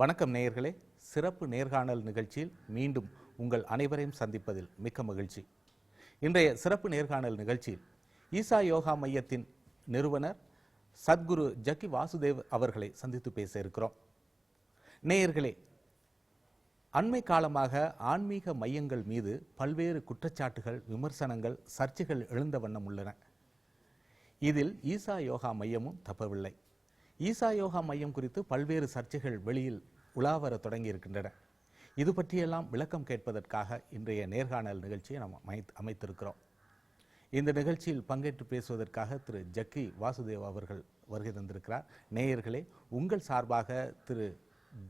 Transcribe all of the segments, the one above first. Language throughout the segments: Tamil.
வணக்கம் நேயர்களே, சிறப்பு நேர்காணல் நிகழ்ச்சியில் மீண்டும் உங்கள் அனைவரையும் சந்திப்பதில் மிக்க மகிழ்ச்சி. இன்றைய சிறப்பு நேர்காணல் நிகழ்ச்சியில் ஈசா யோகா மையத்தின் நிறுவனர் சத்குரு ஜக்கி வாசுதேவ் அவர்களை சந்தித்து பேச இருக்கிறோம். நேயர்களே, அண்மை காலமாக ஆன்மீக மையங்கள் மீது பல்வேறு குற்றச்சாட்டுகள், விமர்சனங்கள், சர்ச்சைகள் எழுந்த வண்ணம் உள்ளன. இதில் ஈசா யோகா மையமும் தப்பவில்லை. ஈசா யோகா மையம் குறித்து பல்வேறு சர்ச்சைகள் வெளியில் உலாவர தொடங்கி இருக்கின்றன. இது பற்றியெல்லாம் விளக்கம் கேட்பதற்காக இன்றைய நேர்காணல் நிகழ்ச்சியை நாம் அமைத்திருக்கிறோம். இந்த நிகழ்ச்சியில் பங்கேற்று பேசுவதற்காக திரு ஜக்கி வாசுதேவ் அவர்கள் வருகை தந்திருக்கிறார். நேயர்களே, உங்கள் சார்பாக திரு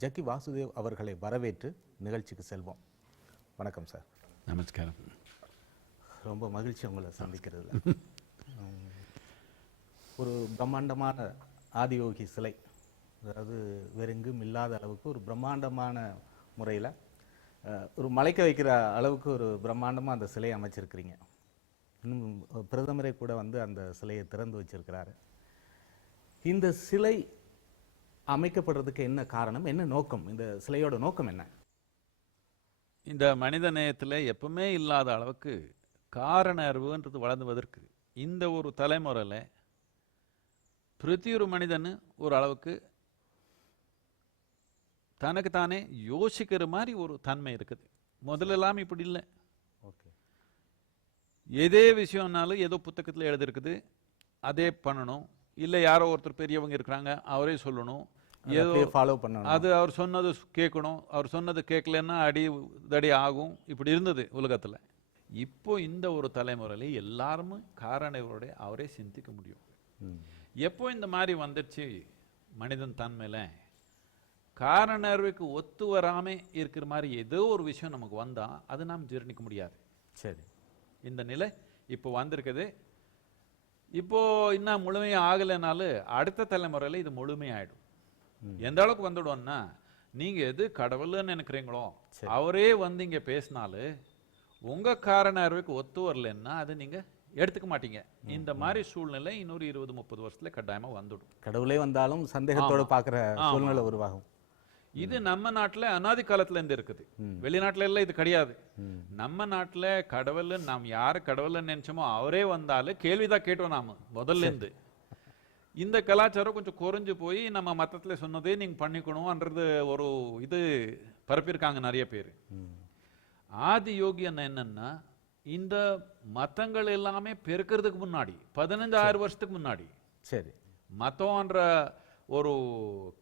ஜக்கி வாசுதேவ் அவர்களை வரவேற்று நிகழ்ச்சிக்கு செல்வோம். வணக்கம் சார். நமஸ்காரம். ரொம்ப மகிழ்ச்சி உங்களை சந்திக்கிறதுல. ஒரு பிரம்மாண்டமான ஆதியோகி சிலை, அதாவது வேறெங்கும் இல்லாத அளவுக்கு ஒரு பிரம்மாண்டமான முறையில் ஒரு மலைக்க வைக்கிற அளவுக்கு ஒரு பிரம்மாண்டமாக அந்த சிலையை அமைச்சிருக்கிறீங்க. இன்னும் பிரதமரை கூட வந்து அந்த சிலையை திறந்து வச்சிருக்கிறாரு. இந்த சிலை அமைக்கப்படுறதுக்கு என்ன காரணம், என்ன நோக்கம், இந்த சிலையோட நோக்கம் என்ன? இந்த மனித நேயத்தில் எப்பவுமே இல்லாத அளவுக்கு காரண அறிவுன்றது வளர்ந்துவதற்கு இந்த ஒரு தலைமுறையில் பிரதி ஒரு மனிதன் ஒரு அளவுக்கு தனக்கு தானே யோசிக்கிற மாதிரி ஒரு தன்மை இருக்குது. முதல்லலாம் இப்படி இல்லை. ஓகே, எதே விஷயம்னாலும் ஏதோ புத்தகத்தில் எழுதிருக்குது, அதே பண்ணணும். இல்லை யாரோ ஒருத்தர் பெரியவங்க இருக்கிறாங்க, அவரே சொல்லணும், ஏதோ ஃபாலோ பண்ணணும், அது அவர் சொன்னது கேட்கணும், அவர் சொன்னது கேட்கலன்னா தடி ஆகும். இப்படி இருந்தது உலகத்தில். இப்போ இந்த ஒரு தலைமுறையில் எல்லாருமே காரணவரோட அவரே சிந்திக்க முடியும். எப்போ இந்த மாதிரி வந்துடுச்சு மனிதன் தன்மையில காரணருக்கு ஒத்து வராம இருக்கிற மாதிரி ஏதோ ஒரு விஷயம் நமக்கு வந்தா அது நாம் ஜீரணிக்க முடியாது. சரி, இந்த நிலை இப்போ வந்திருக்குது. இப்போ இன்னும் முழுமையாக ஆகலைனாலும் அடுத்த தலைமுறையில் இது முழுமையாயிடும். எந்த அளவுக்கு வந்துடும்னா, நீங்க எது கடவுள்னு நினைக்கிறீங்களோ அவரே வந்து இங்க பேசினாலும் உங்க காரண அறிவுக்கு ஒத்து வரலன்னா அது நீங்க எடுத்துக்க மாட்டீங்க. இந்த மாதிரி சூழ்நிலை இன்னொரு 20-30 வருஷத்துல கட்டாயமா வந்துடும். கடவுளே வந்தாலும் சந்தேகத்தோட பார்க்குற சூழ்நிலை உருவாகும். இது நம்ம நாட்டுல அநாதி காலத்துல இருந்து இருக்குது. வெளிநாட்டுல எல்லாம் இது கிடையாது. நம்ம நாட்டுல கடவுள், நாம் யாரு கடவுள்னு நினைச்சோமோ அவரே வந்தாலும் கேள்விதான் கேட்டோம் நாம முதல்ல இருந்து. இந்த கலாச்சாரம் கொஞ்சம் குறைஞ்சு போய் நம்ம மத்தத்துல சொன்னதே நீங்க பண்ணிக்கணும்ன்றது ஒரு இது பரப்பியிருக்காங்க நிறைய பேர். ஆதி யோகி என்னன்னா, இந்த மதங்கள் எல்லாமே பெருக்கிறதுக்கு முன்னாடி 15,000 வருஷத்துக்கு முன்னாடி சரி மதம்ன்ற ஒரு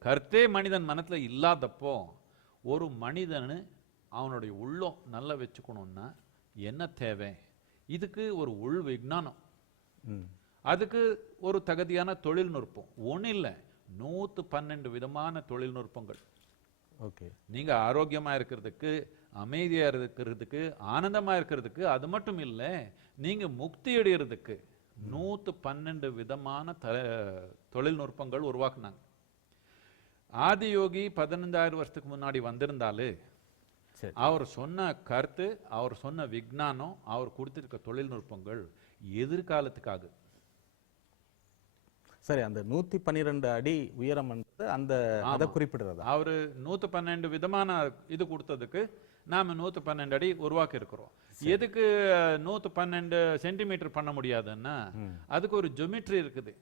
கருத்தே மனிதன் மனத்துல இல்லாதப்போ ஒரு மனிதனு அவனுடைய உள்ளம் நல்லா வச்சுக்கணும்னா என்ன தேவை, இதுக்கு ஒரு உள் விஞ்ஞானம், அதுக்கு ஒரு தகுதியான தொழில்நுட்பம். ஒன்றும் இல்லை, 112 விதமான தொழில்நுட்பங்கள். ஓகே, நீங்க ஆரோக்கியமா இருக்கிறதுக்கு, அமைதியா இருக்கிறதுக்கு, ஆனந்தமா இருக்கிறதுக்கு, அது மட்டும் இல்லை நீங்க முக்தி அடைகிறதுக்கு 112 விதமான தொழில்நுட்பங்கள் உருவாக்குனாங்க. ஆதியோகி 15,000 வருஷத்துக்கு முன்னாடி வந்திருந்தாலு அவர் சொன்ன கருத்து, அவர் சொன்ன விஞ்ஞானம், அவர் கொடுத்திருக்க தொழில்நுட்பங்கள் எதிர்காலத்துக்காக. சரி, அந்த 112 அடி உயரம் அந்த அதை குறிப்பிடுறதா? அவரு 112 விதமான இது கொடுத்ததுக்கு நாம 112 அடி உருவாக்கி இருக்கிறோம். எதுக்கு 112 சென்டிமீட்டர் பண்ண முடியாதுன்னா அதுக்கு ஒரு ஜியோமெட்ரி இருக்குது.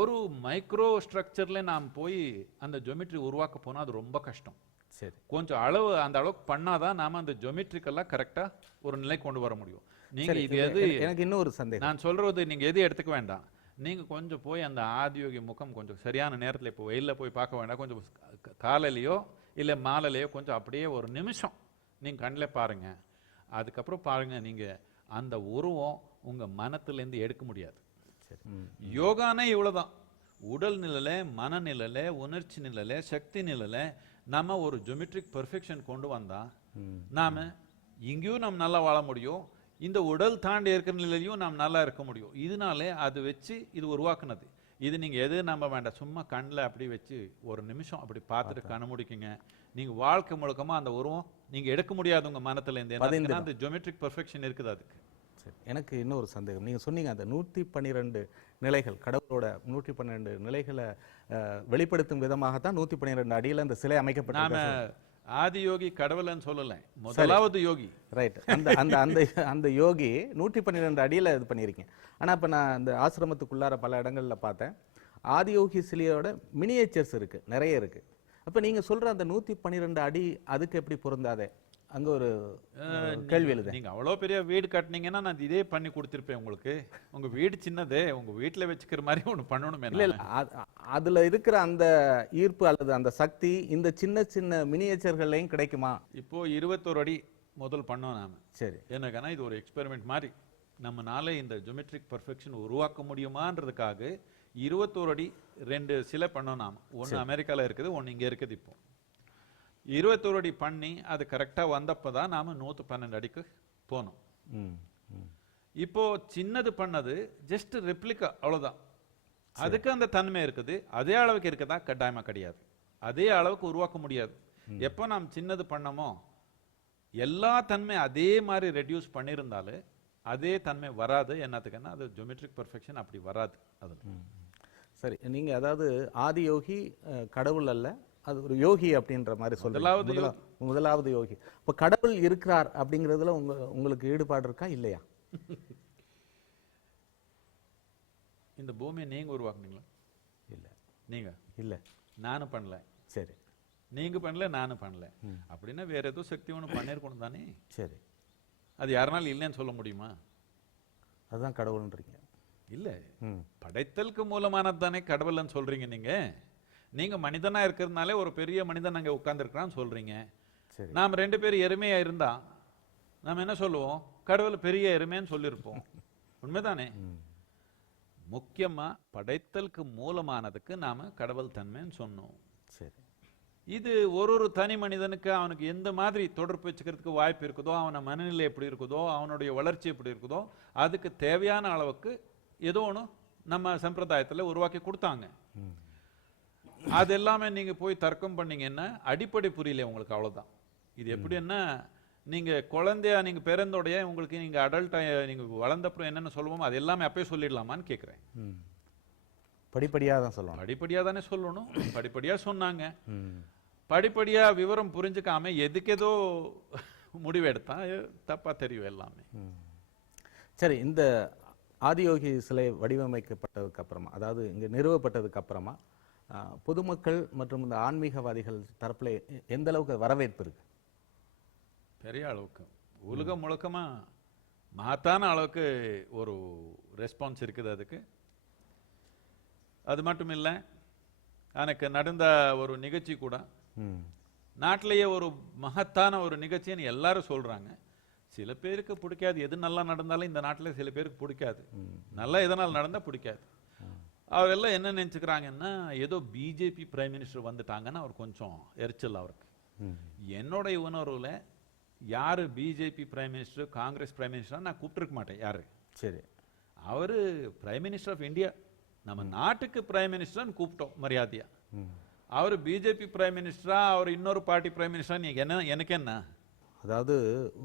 ஒரு மைக்ரோ ஸ்ட்ரக்சர்ல நாம் போய் அந்த ஜியோமெட்ரி உருவாக்க போனா அது ரொம்ப கஷ்டம். சரி, கொஞ்சம் அளவு அந்த அளவுக்கு பண்ணாதான் நாம அந்த ஜியோமெட்ரிக்கெல்லாம் கரெக்டா ஒரு நிலை கொண்டு வர முடியும். நீங்க இது எது, எனக்கு இன்னொரு சந்தேகம், நான் சொல்றது நீங்க எது எடுத்துக்க வேண்டாம். நீங்க கொஞ்சம் போய் அந்த ஆதியோகி முகம் கொஞ்சம் சரியான நேரத்தில் இப்போ வெயில்ல போய் பார்க்க வேண்டாம், கொஞ்சம் காலையிலையோ இல்லை மாலையிலையோ கொஞ்சம் அப்படியே ஒரு நிமிஷம் நீங்க கண்ணில் பாருங்க. அதுக்கப்புறம் பாருங்க, நீங்க அந்த உருவம் உங்க மனத்திலேருந்து எடுக்க முடியாது. யோகானே இவ்வளவுதான். உடல் நிலையில, மனநிலையில, உணர்ச்சி நிலையில, சக்தி நிலையில நம்ம ஒரு ஜியோமெட்ரிக் பெர்ஃபெக்ஷன் கொண்டு வந்தா நாம இங்கேயும் நம்ம நல்லா வாழ முடியும், இந்த உடல் தாண்டி இருக்கிற நிலையிலையும் நாம் நல்லா இருக்க முடியும். இதனாலே அது வச்சு இது உருவாக்குனது. இது நீங்க எது நம்ப வேண்டாம், சும்மா கண்ணில் அப்படி வச்சு ஒரு நிமிஷம் அப்படி பார்த்துட்டு கண்ண முடிக்குங்க. நீங்க வாழ்க்கை முழுக்கமா அந்த உருவம் நீங்க எடுக்க முடியாது உங்க மனத்துல இருந்து. அந்த ஜியோமெட்ரிக் பெர்ஃபெக்ஷன் இருக்குது அதுக்கு. சரி, எனக்கு இன்னொரு சந்தேகம். நீங்கள் சொன்னீங்க அந்த 112 நிலைகள், கடவுளோட 112 நிலைகளை வெளிப்படுத்தும் விதமாகத்தான் 112 அடியில் அந்த சிலை நாம அமைக்கப்பட்டிருக்கு. ஆதியோகி கடவுள்னு சொல்லல, முதலாவது யோகி. ரைட். அந்த அந்த அந்த அந்த யோகி 112 அடியில் இது பண்ணியிருக்கீங்க. ஆனால் இப்போ நான் இந்த ஆசிரமத்துக்குள்ளார பல இடங்களில் பார்த்தேன், ஆதியோகி சிலையோட மினியேச்சர்ஸ் இருக்கு, நிறைய இருக்கு. அப்போ நீங்க சொல்ற அந்த 112 அடி அதுக்கு எப்படி பொருந்தாதே? அங்க ஒரு கேள்வி எழுத. நீங்க அவ்வளோ பெரிய வீடு கட்டினீங்கன்னா நான் இதே பண்ணி கொடுத்துருப்பேன் உங்களுக்கு. உங்க வீடு சின்னதே, உங்க வீட்டில் வச்சுக்கிற மாதிரி ஒன்று பண்ணணுமே. இல்ல இல்ல, அதுல இருக்கிற அந்த ஈர்ப்பு அல்லது அந்த சக்தி இந்த சின்ன சின்ன மினியேச்சர்கள்லையும் கிடைக்குமா? இப்போ 21 அடி முதல் பண்ணோம் நாம. சரி. எனக்குன்னா இது ஒரு எக்ஸ்பெரிமெண்ட் மாதிரி. நம்மனால இந்த ஜியோமெட்ரிக் பர்ஃபெக்ஷன் உருவாக்க முடியுமான்றதுக்காக 21 அடி 2 சிலை பண்ணோம் நாம. ஒன்று அமெரிக்கால இருக்குது, ஒன்று இங்க இருக்குது. இப்போ 21 அடி பண்ணி அது கரெக்டாக வந்தப்போ தான் நாம் 112 அடிக்கு போனோம். இப்போ சின்னது பண்ணது ஜஸ்ட் ரெப்ளிகா, அவ்வளோதான். அதுக்கு அந்த தன்மை இருக்குது, அதே அளவுக்கு இருக்குதா? கட்டாயமாக கிடையாது. அதே அளவுக்கு உருவாக்க முடியாது. எப்போ நாம் சின்னது பண்ணமோ எல்லா தன்மை அதே மாதிரி ரெடியூஸ் பண்ணியிருந்தாலும் அதே தன்மை வராது. என்னத்துக்குன்னா அது ஜியோமெட்ரிக் பர்ஃபெக்ஷன் அப்படி வராது. அது சரி. நீங்க அதாவது ஆதியோகி கடவுள் அல்ல, அது ஒரு யோகி அப்படின்ற மாதிரி சொல்றீங்க. முதலாவது யோகி. இப்போ கடவுள் இருக்கிறார் அப்படிங்கிறதுல உங்களுக்கு ஈடுபாடு இருக்கா இல்லையா? இந்த பூமியை நீங்க உருவாக்குனீங்களா? இல்ல. நீங்க இல்ல. நானும் பண்ணல. சரி. நீங்க பண்ணல, நானும் பண்ணல. அப்படின்னா வேற ஏதோ சக்தி ஒன்று பண்ணிருக்கணும் தானே. சரி. அது யாருனாலும் இல்லைன்னு சொல்ல முடியுமா? அதுதான் கடவுள்ன்றீங்க. இல்ல, படைத்தலுக்கு மூலமானது தானே கடவுள்னு சொல்றீங்க நீங்க. நீங்க மனிதனா இருக்கிறதுனாலே ஒரு பெரிய மனிதன் அங்கே உட்கார்ந்துருக்கிறான்னு சொல்றீங்க. நாம் 2 பேர் எருமையா இருந்தா நாம் என்ன சொல்லுவோம்? கடவுள் பெரிய எருமைன்னு சொல்லியிருப்போம். உண்மைதானே? முக்கியமா படைத்தலுக்கு மூலமானதுக்கு நாம கடவுள் தன்மைன்னு சொன்னோம். சரி. இது ஒரு தனி மனிதனுக்கு அவனுக்கு எந்த மாதிரி தொடர்பு வச்சுக்கிறதுக்கு வாய்ப்பு இருக்குதோ, அவன மனநிலை எப்படி இருக்குதோ, அவனுடைய வளர்ச்சி எப்படி இருக்குதோ, அதுக்கு தேவையான அளவுக்கு ஏதோ ஒன்று நம்ம சம்பிரதாயத்தில் உருவாக்கி கொடுத்தாங்க. அது எல்லாமே நீங்க போய் தர்க்கம் பண்ணீங்கன்னா அடிப்படை புரியல உங்களுக்கு, அவ்வளவுதான். இது எப்படின்னா, நீங்க குழந்தையா நீங்க பிறந்தோடைய உங்களுக்கு நீங்க அடல்ட் நீங்க வளர்ந்தப்புறம் என்னென்ன சொல்லுவோமோ அது எல்லாமே அப்பயே சொல்லிடலாமான்னு கேட்குறேன். படிப்படியாக தான் சொல்லணும். படிப்படியாக தானே சொல்லணும். படிப்படியாக சொன்னாங்க. படிப்படியா விவரம் புரிஞ்சுக்காம எதுக்கேதோ முடிவெடுத்தா தப்பா தெரியும் எல்லாமே. சரி. இந்த ஆதியோகி சிலை வடிவமைக்கப்பட்டதுக்கு அப்புறமா, அதாவது இங்க நிறுவப்பட்டதுக்கு அப்புறமா பொதுமக்கள் மற்றும் இந்த ஆன்மீகவாதிகள் தரப்புல எந்த அளவுக்கு வரவேற்பு இருக்கு? பெரிய அளவுக்கு, உலகம் முழுக்கமா மகத்தான அளவுக்கு ஒரு ரெஸ்பான்ஸ் இருக்குது அதுக்கு. அது மட்டும் இல்லை, எனக்கு நடந்த ஒரு நிகழ்ச்சி கூட நாட்டிலேயே ஒரு மகத்தான ஒரு நிகழ்ச்சின்னு எல்லாரும் சொல்றாங்க. சில பேருக்கு பிடிக்காது. எது நல்லா நடந்தாலும் இந்த நாட்டில் சில பேருக்கு பிடிக்காது. நல்லா எதனால் நடந்தா பிடிக்காது. அவரெல்லாம் என்ன நினைச்சுக்கிறாங்கன்னா, ஏதோ பிஜேபி பிரைம் மினிஸ்டர் வந்துட்டாங்கன்னு அவர் கொஞ்சம் எரிச்சல் அவருக்கு. என்னோட உணர்வுல யாரு BJP prime minister, Congress prime minister நான் கூப்பிட்டுருக்க மாட்டேன். யாரு? சரி. அவரு பிரைம் மினிஸ்டர் ஆஃப் இந்தியா, நம்ம நாட்டுக்கு பிரைம் மினிஸ்டர்னு கூப்பிட்டோம் மரியாதையா. அவர் பிஜேபி பிரைம் மினிஸ்டரா, அவர் இன்னொரு பார்ட்டி பிரைம் மினிஸ்டரா, நீங்க என்ன, எனக்கு என்ன? அதாவது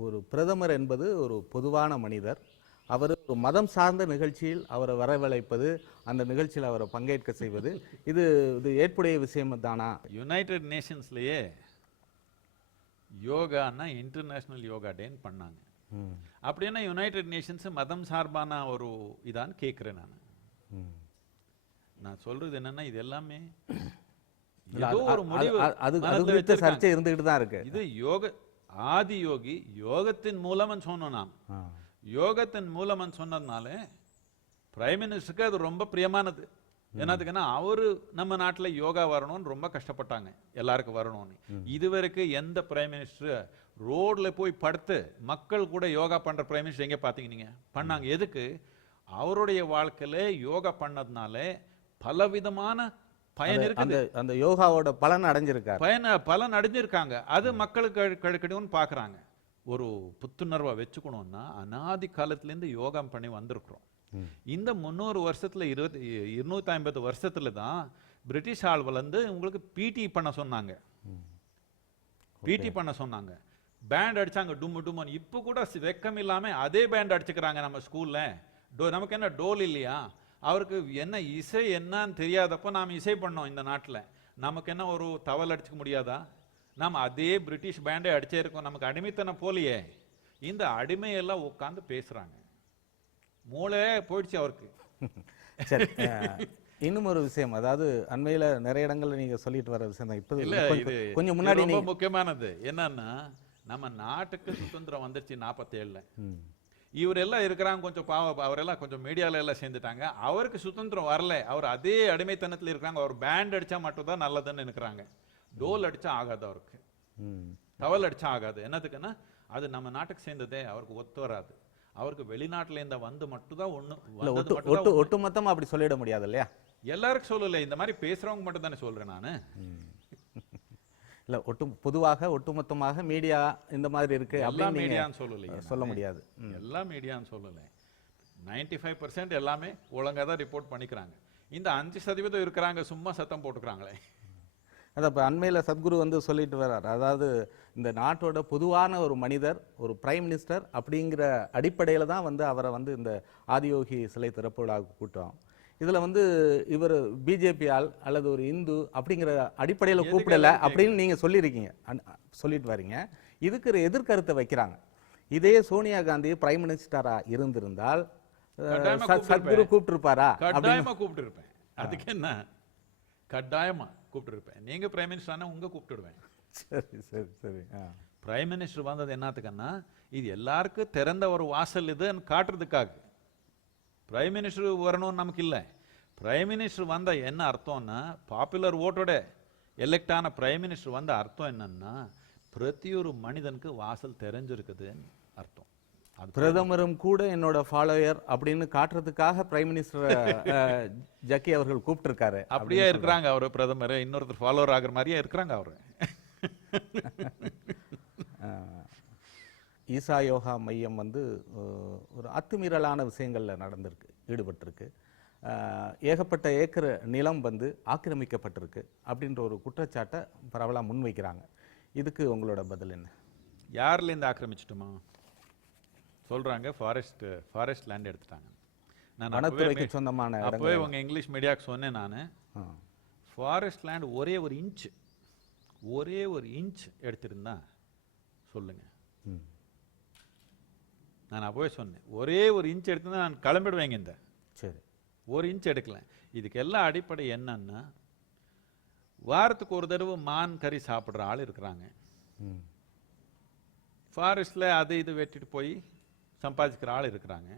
ஒரு பிரதமர் என்பது ஒரு பொதுவான மனிதர். அவர் மதம் சார்ந்த நிகழ்ச்சியில் அவரை வரவழைப்பது, அந்த நிகழ்ச்சியில் அவரை பங்கேற்க செய்வது, இது ஏற்புடைய விஷயம் தானா? யுனைடெட் நேஷன்ஸ்லயே யோகான்னா இன்டர்நேஷனல் யோகா டேன்னு பண்ணாங்க. அப்படின்னா யுனைடெட் நேஷன்ஸ் மதம் சார்பான ஒரு இதான்னு கேட்கிறேன் நான் சொல்றது என்னன்னா, இது எல்லாமே ஏதோ ஒரு முடிவு அது சர்ச்சை இருந்துகிட்டு தான் இருக்கு. இது யோக ஆதி யோகி யோகத்தின் மூலம்னு சொன்னோம். நாம் யோகத்தின் மூலம்னு சொன்னதுனால பிரைம் மினிஸ்டருக்கு அது ரொம்ப பிரியமானது. என்னதுக்குன்னா, அவரு நம்ம நாட்டில் யோகா வரணும்னு ரொம்ப கஷ்டப்பட்டாங்க, எல்லாருக்கும் வரணும்னு. இதுவரைக்கும் எந்த பிரைம் மினிஸ்டர் ரோட்ல போய் படுத்து மக்கள் கூட யோகா பண்ற பிரைம் மினிஸ்டர் எங்க பாத்தீங்க நீங்க? பண்ணாங்க. எதுக்கு? அவருடைய வாழ்க்கையில யோகா பண்ணதுனால பலவிதமான பயன் இருக்குது. அந்த யோகாவோட பலன் அடைஞ்சிருக்காங்க, பலன் அடைஞ்சிருக்காங்க. அது மக்களுக்கு கிடைக்கணும்னு பாக்குறாங்க. ஒரு புத்துணர்வா வச்சுக்கணும்னா, அநாதி காலத்துல இருந்து யோகா பண்ணி வந்திருக்கிறோம். இந்த 300 வருஷத்துல 250 வருஷத்துல தான் பிரிட்டிஷ் ஆள் வந்து உங்களுக்கு பிடி பண்ண சொன்னாங்க. பிடி பண்ண சொன்னாங்க. பேண்ட் அடிச்சாங்க, டும்மு டும்மு. இப்ப கூட வெக்கம் இல்லாம அதே பேண்ட் அடிச்சுக்கிறாங்க நம்ம ஸ்கூல்ல. நமக்கு என்ன டோல் இல்லையா? அவருக்கு என்ன இசை என்னன்னு தெரியாதப்போ நாம் இசை பண்ணோம் இந்த நாட்டில். நமக்கு என்ன ஒரு தவல் அடிச்சுக்க முடியாதா? நாம் அதே பிரிட்டிஷ் பேண்டே அடிச்சே இருக்கோம். நமக்கு அடிமைத்தனம் போலியே. இந்த அடிமையெல்லாம் உட்காந்து பேசுறாங்க. மூளை போயிடுச்சு அவருக்கு. சரி, இன்னும் ஒரு விஷயம், அதாவது அண்மையில நிறைய இடங்கள்ல நீங்க சொல்லிட்டு வர விஷயம் தான். இப்போ இல்ல, இது கொஞ்சம் முன்னாடி ரொம்ப முக்கியமானது என்னன்னா, நம்ம நாட்டுக்கு சுதந்திரம் வந்துருச்சு 47ல. இவரெல்லாம் இருக்கிறாங்க கொஞ்சம் பாவம், அவரெல்லாம் கொஞ்சம் மீடியால எல்லாம் சேர்ந்துட்டாங்க. அவருக்கு சுதந்திரம் வரல, அவர் அதே அடிமைத்தனத்தில் இருக்காங்க. அவர் பேண்ட் அடிச்சா மட்டும் தான் நல்லதுன்னு நினைக்கிறாங்க. டோல் அடிச்சா ஆகாது அவருக்கு, தவல் அடிச்சா ஆகாது. என்னதுக்குன்னா அது நம்ம நாட்டுக்கு சேர்ந்ததே, அவருக்கு ஒத்து வராது. அவருக்கு வெளிநாட்டுல இந்த வந்து மட்டும் தான் ஒட்டுமொத்தமா அப்படி சொல்லிட முடியாது இல்லையா? எல்லாருக்கும் சொல்லல, இந்த மாதிரி பேசுறவங்க மட்டும் தானே சொல்றேன் நானு. இல்ல, ஒட்டுமொத்தமாக மீடியா இந்த மாதிரி இருக்கு எல்லா மீடியான்னு சொல்லல, சொல்ல முடியாது. எல்லா மீடியான்னு சொல்லல. 95% எல்லாமே ஒழுங்கா தான் ரிப்போர்ட் பண்ணிக்கிறாங்க. இந்த 5% இருக்கிறாங்க சும்மா சத்தம் போட்டுக்கிறாங்களே. அதான் இப்போ அண்மையில் சத்குரு வந்து சொல்லிட்டு வர்றார், அதாவது இந்த நாட்டோட பொதுவான ஒரு மனிதர், ஒரு பிரைம் மினிஸ்டர் அப்படிங்கிற அடிப்படையில் தான் வந்து அவரை வந்து இந்த ஆதியோகி சிலை திறப்பு விழாவுக்கு கூட்டம். இதில் வந்து இவர் பிஜேபி ஆள் அல்லது ஒரு இந்து அப்படிங்கிற அடிப்படையில் கூப்பிடலை அப்படின்னு நீங்கள் சொல்லிட்டு வரீங்க. இதுக்கு ஒரு எதிர்கருத்தை வைக்கிறாங்க. இதே சோனியா காந்தி பிரைம் மினிஸ்டராக இருந்திருந்தால் சத்குரு கூப்பிட்டுருப்பாரா? கட்டாயமா கூப்பிட்டுருப்பேன். அதுக்கு என்ன, கட்டாயமா கூப்பிட்டுருப்பேன். நீங்க பிரைம் மினிஸ்டர் உங்க கூப்பிட்டுடுவேன். சரி சரி சரி. பிரைம் மினிஸ்டர் வந்தது என்னத்துக்குன்னா, இது எல்லாருக்கும் திறந்த ஒரு வாசல் இதுன்னு காட்டுறதுக்காக. பிரைம் மினிஸ்டர் வரணும்னு நமக்கு இல்லை. பிரைம் மினிஸ்டர் வந்த என்ன அர்த்தம்னா, பாப்புலர் ஓட்டோட எலெக்ட் ஆன பிரைம் மினிஸ்டர் வந்த அர்த்தம் என்னன்னா, பிரதி ஒரு மனிதனுக்கு வாசல் தெரிஞ்சிருக்குதுன்னு அர்த்தம். பிரதமரும் கூட என்னோட ஃபாலோயர் அப்படின்னு காட்டுறதுக்காக பிரைம் மினிஸ்டர் ஜக்கி அவர்கள் கூப்பிட்டுருக்காரு. அப்படியே இருக்கிறாங்க அவரு பிரதமர், இன்னொருத்தர் ஃபாலோவர் ஆகிற மாதிரியே இருக்கிறாங்க அவரு. ஈசா யோகா மையம் வந்து ஒரு அத்துமீறலான விஷயங்களில் ஈடுபட்டிருக்கு. ஏகப்பட்ட ஏக்கர் நிலம் வந்து ஆக்கிரமிக்கப்பட்டிருக்கு அப்படின்ற ஒரு குற்றச்சாட்டை பரவலாக முன்வைக்கிறாங்க. இதுக்கு உங்களோட பதில் என்ன? யார்லேருந்து ஆக்கிரமிச்சிட்டுமா சொல்றாங்க? ஃபாரஸ்ட் லேண்ட் எடுத்துட்டாங்க. நான் வனத்துறைக்கு சொந்தமான அப்பவே உங்க இங்கிலீஷ் மீடியாவுக்கு சொன்னேன் நான், ஃபாரஸ்ட் லேண்ட் ஒரே ஒரு இன்ச் எடுத்திருந்தா சொல்லுங்க. நான் அப்பவே சொன்னேன், ஒரே ஒரு இன்ச் எடுத்திருந்தா நான் கிளம்பிடுவேங்க. இந்த சரி, ஒரு இன்ச் எடுக்கல. இதுக்கு எல்லாம் அடிப்படை என்னன்னா, வாரத்துக்கு ஒரு தடவை மான் கறி சாப்பிட்ற ஆள் இருக்கிறாங்க. ஃபாரஸ்ட்ல அது இது வெட்டிட்டு போய் சம்பாதிக்கிற ஆள் இருக்கிறாங்க.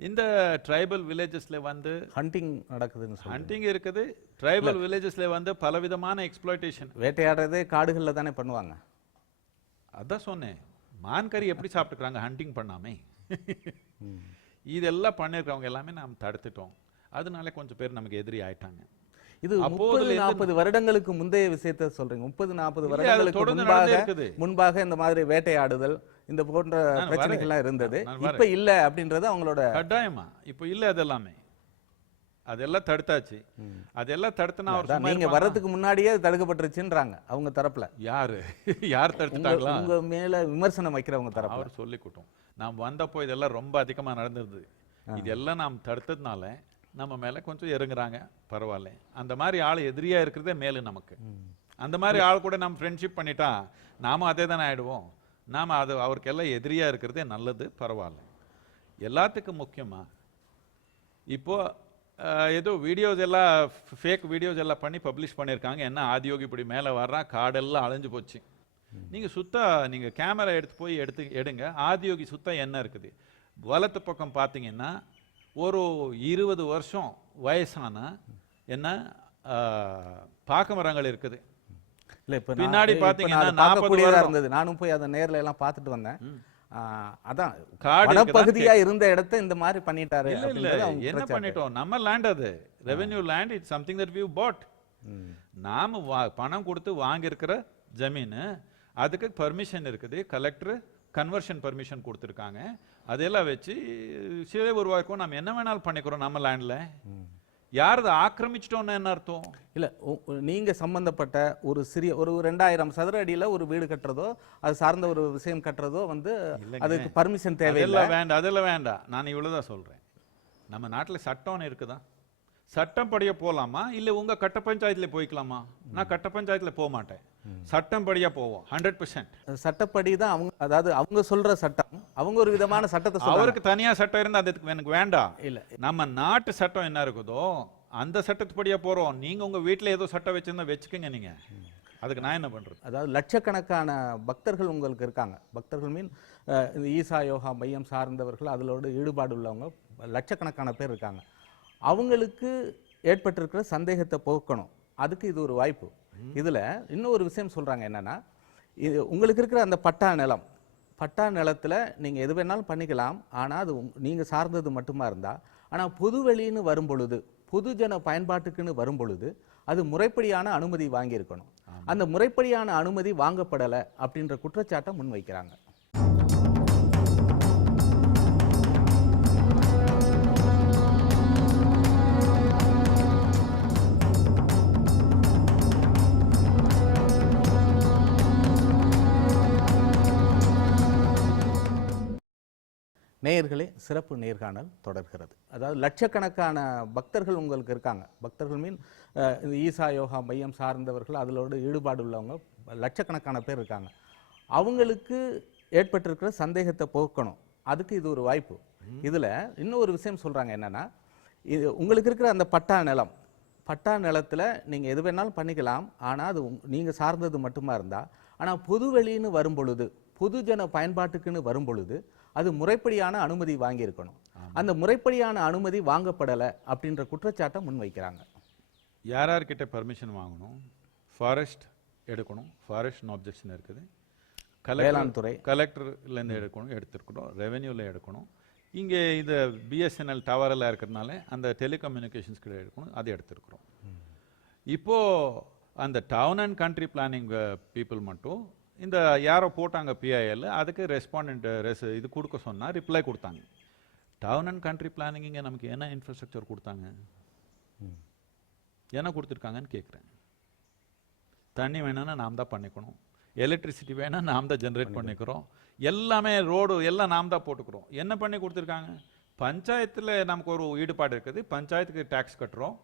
இந்த ட்ரைபல் வில்லேஜஸ்ல வந்து ஹண்டிங் நடக்குதுன்னு, ஹண்டிங் இருக்குது. ட்ரைபல் வில்லேஜஸ்ல வந்து பலவிதமான எக்ஸ்ப்ளாய்டேஷன், வேட்டையாடுறதே காடுகளில் தானே பண்ணுவாங்க. அதான் சொன்னேன், மான் கறி எப்படி சாப்பிட்டுக்கிறாங்க ஹண்டிங் பண்ணாமே. இதெல்லாம் பண்ணிருக்கவங்க எல்லாமே நாம் தடுத்துட்டோம். அதனால கொஞ்சம் பேர் நமக்கு எதிரி ஆயிட்டாங்க. இது 30-40 வருடங்களுக்கு முந்தைய விஷயத்த சொல்றீங்க. 30-40 வருடங்களுக்கு முன்பாக இந்த மாதிரி வேட்டையாடுதல் இந்த போன்ற பிரச்சனைகள்லாம் இருந்தது. இப்ப இல்ல அப்படின்றது அவங்களோட கட்டாயமா. இப்ப இல்ல, அதெல்லாம் தடுத்தாச்சு. அதெல்லாம் தடுத்தனா நீங்க வர்றதுக்கு முன்னாடியே தடுக்கப்பட்டுருச்சுன்றாங்க அவங்க தரப்புல. யார் தடுத்துட்டாங்களா? உங்க மேல விமர்சனம் வைக்கிறவங்க தரப்பு. அவர் சொல்லிக்கிட்டோம், நாம் வந்தப்போ இதெல்லாம் ரொம்ப அதிகமா நடந்தது. இதெல்லாம் நாம் தடுத்ததுனால நம்ம மேல கொஞ்சம் இறங்குறாங்க. பரவாயில்ல, அந்த மாதிரி ஆள் எதிரியா இருக்கிறதே மேலு நமக்கு. அந்த மாதிரி ஆள் கூட நம்ம ஃப்ரெண்ட்ஷிப் பண்ணிட்டா நாம அதே தானே ஆயிடுவோம். நாம அது அவருக்கு எல்லாம் எதிரியா இருக்கிறதே நல்லது. பரவாயில்ல. எல்லாத்துக்கும் முக்கியமா இப்போ ஏதோ வீடியோஸ் எல்லாம் ஃபேக் வீடியோஸ் எல்லாம் பண்ணி பப்ளிஷ் பண்ணியிருக்காங்க. என்ன ஆதியோகி இப்படி மேலே வர்றான், காடெல்லாம் அழிஞ்சு போச்சு. நீங்க கேமரா எடுத்து போய் எடுங்க. ஆதியோகி சுத்தம் என்ன இருக்குது? வலத்து பக்கம் பார்த்தீங்கன்னா ஒரு 20 வருஷம் வயசான என்ன பாக்கு மரங்கள் இருக்குது. பின்னாடி பாத்தீங்கன்னா 40 இருந்தது. நானும் போய் அதை நேர்ல எல்லாம் பார்த்துட்டு வந்தேன். அதான் பகுதியா இருந்த இடத்தை இந்த மாதிரி பண்ணிட்டாரு. என்ன பண்ணிட்டோம்? நம்ம லேண்ட், அது revenue land. It's something that we bought. நாம பணம் கொடுத்து வாங்கியிருக்கிற ஜமீன், அதுக்கு பர்மிஷன் இருக்குது. கலெக்டர் கன்வர்ஷன் பர்மிஷன் கொடுத்துருக்காங்க. அதெல்லாம் வச்சு சிலை உருவாக்கும். நம்ம என்ன வேணாலும் பண்ணிக்கிறோம் நம்ம லேண்ட்ல. யாரது ஆக்கிரமிச்சிட்டோம்னு என்ன அர்த்தம்? இல்ல, நீங்க சம்பந்தப்பட்ட ஒரு சிறிய ஒரு 2000 சதுர அடியில ஒரு வீடு கட்டுறதோ அது சார்ந்த ஒரு விஷயம் கட்டுறதோ வந்து அதுக்கு பர்மிஷன் தேவையில்லை. வேண்டாம், அதெல்லாம் வேண்டாம். நான் இவ்வளவுதான் சொல்றேன். நம்ம நாட்டுல சட்டம்னு இருக்குதா? சட்டம் படிய போலாமா இல்ல உங்க கட்ட பஞ்சாயத்துல போய்க்கலாமா? நான் கட்ட பஞ்சாயத்துல போக மாட்டேன், சட்டம் படியா போவோம் 100%. சட்டப்படி தான் அவங்க, அதாவது அவங்க சொல்ற சட்டம், அவங்க ஒரு விதமான சட்டத்தை சொல்றாங்க. அவருக்கு தனியா சட்டம் இருந்தா அதுக்கு எனக்கு வேண்டாம். இல்ல, நம்ம நாட்டு சட்டம் என்ன இருக்குதோ அந்த சட்டத்துப்படியா போறோம். நீங்க உங்க வீட்டுல ஏதோ சட்டம் வச்சிருந்தா வச்சுக்கோங்க, நீங்க அதுக்கு நான் என்ன பண்றது? அதாவது லட்சக்கணக்கான பக்தர்கள் உங்களுக்கு இருக்காங்க. பக்தர்கள் மீன் இந்த ஈசா யோகா மையம் சார்ந்தவர்கள், அதிலோட ஈடுபாடு உள்ளவங்க லட்சக்கணக்கான பேர் இருக்காங்க. அவங்களுக்கு ஏற்பட்டிருக்கிற சந்தேகத்தை போக்கணும், அதுக்கு இது ஒரு வாய்ப்பு. இதுல இன்னொரு விஷயம் சொல்றாங்க என்னன்னா, இது உங்களுக்கு இருக்கிற அந்த பட்டா நிலத்துல நீங்க எது வேணாலும் பண்ணிக்கலாம். ஆனா அது நீங்க சார்ந்தது மட்டுமா இருந்தா, ஆனா பொதுவெளின்னு வரும் பொழுது, பொதுஜன பயன்பாட்டுக்குன்னு வரும் பொழுது அது முறைப்படியான அனுமதி வாங்கியிருக்கணும். அந்த முறைப்படியான அனுமதி வாங்கப்படலை அப்படின்ற குற்றச்சாட்டை முன்வைக்கிறாங்க. நேயர்களே, சிறப்பு நேர்காணல் தொடர்கிறது. அதாவது லட்சக்கணக்கான பக்தர்கள் உங்களுக்கு இருக்காங்க. பக்தர்கள் மீன் இந்த ஈசா யோகா மையம் சார்ந்தவர்கள், அதிலோட ஈடுபாடு உள்ளவங்க லட்சக்கணக்கான பேர் இருக்காங்க. அவங்களுக்கு ஏற்பட்டிருக்கிற சந்தேகத்தை போக்கணும், அதுக்கு இது ஒரு வாய்ப்பு. இதுல இன்னொரு விஷயம் சொல்றாங்க என்னன்னா, இது உங்களுக்கு இருக்கிற அந்த பட்டா நிலத்துல நீங்க எது வேணாலும் பண்ணிக்கலாம். ஆனா அது நீங்க சார்ந்தது மட்டுமா இருந்தா, ஆனா பொதுவெளின்னு வரும் பொழுது, பொதுஜன பயன்பாட்டுக்குன்னு வரும் பொழுது அது முறைப்படியான அனுமதி வாங்கியிருக்கணும். அந்த முறைப்படியான அனுமதி வாங்கப்படலை அப்படின்ற குற்றச்சாட்டை முன்வைக்கிறாங்க. யார்கிட்ட பர்மிஷன் வாங்கணும்? ஃபாரஸ்ட் எடுக்கணும், ஃபாரஸ்ட் ஆப்ஜெக்ஷன் இருக்குது. வேளாண் துறை, கலெக்டர்லேருந்து எடுத்திருக்கணும், ரெவென்யூவில் எடுக்கணும். இங்கே இந்த பிஎஸ்என்எல் டவரெல்லாம் இருக்கிறதுனால அந்த டெலிகம்யூனிகேஷன்ஸ் கிட்ட எடுக்கணும், அது எடுத்திருக்கிறோம். இப்போது அந்த town and country planning people மட்டும் இந்த யாரோ போட்டாங்க பிஐஎல், அதுக்கு ரெஸ்பாண்டன்ட் இது கொடுக்க சொன்னால் ரிப்ளை கொடுத்தாங்க. டவுன் அண்ட் கண்ட்ரி பிளானிங் இங்கே நமக்கு என்ன இன்ஃப்ராஸ்ட்ரக்சர் கொடுத்தாங்க, என்ன கொடுத்துருக்காங்கன்னு கேட்குறேன். தண்ணி வேணும்னா நாம் தான் பண்ணிக்கணும், எலக்ட்ரிசிட்டி வேணா நாம் தான் ஜென்ரேட் பண்ணிக்கிறோம், எல்லாமே ரோடு எல்லாம் நாம் தான் போட்டுக்கிறோம். என்ன பண்ணி கொடுத்துருக்காங்க? பஞ்சாயத்தில் நமக்கு ஒரு ஈடுபாடு இருக்குது, பஞ்சாயத்துக்கு டேக்ஸ் கட்டுறோம்,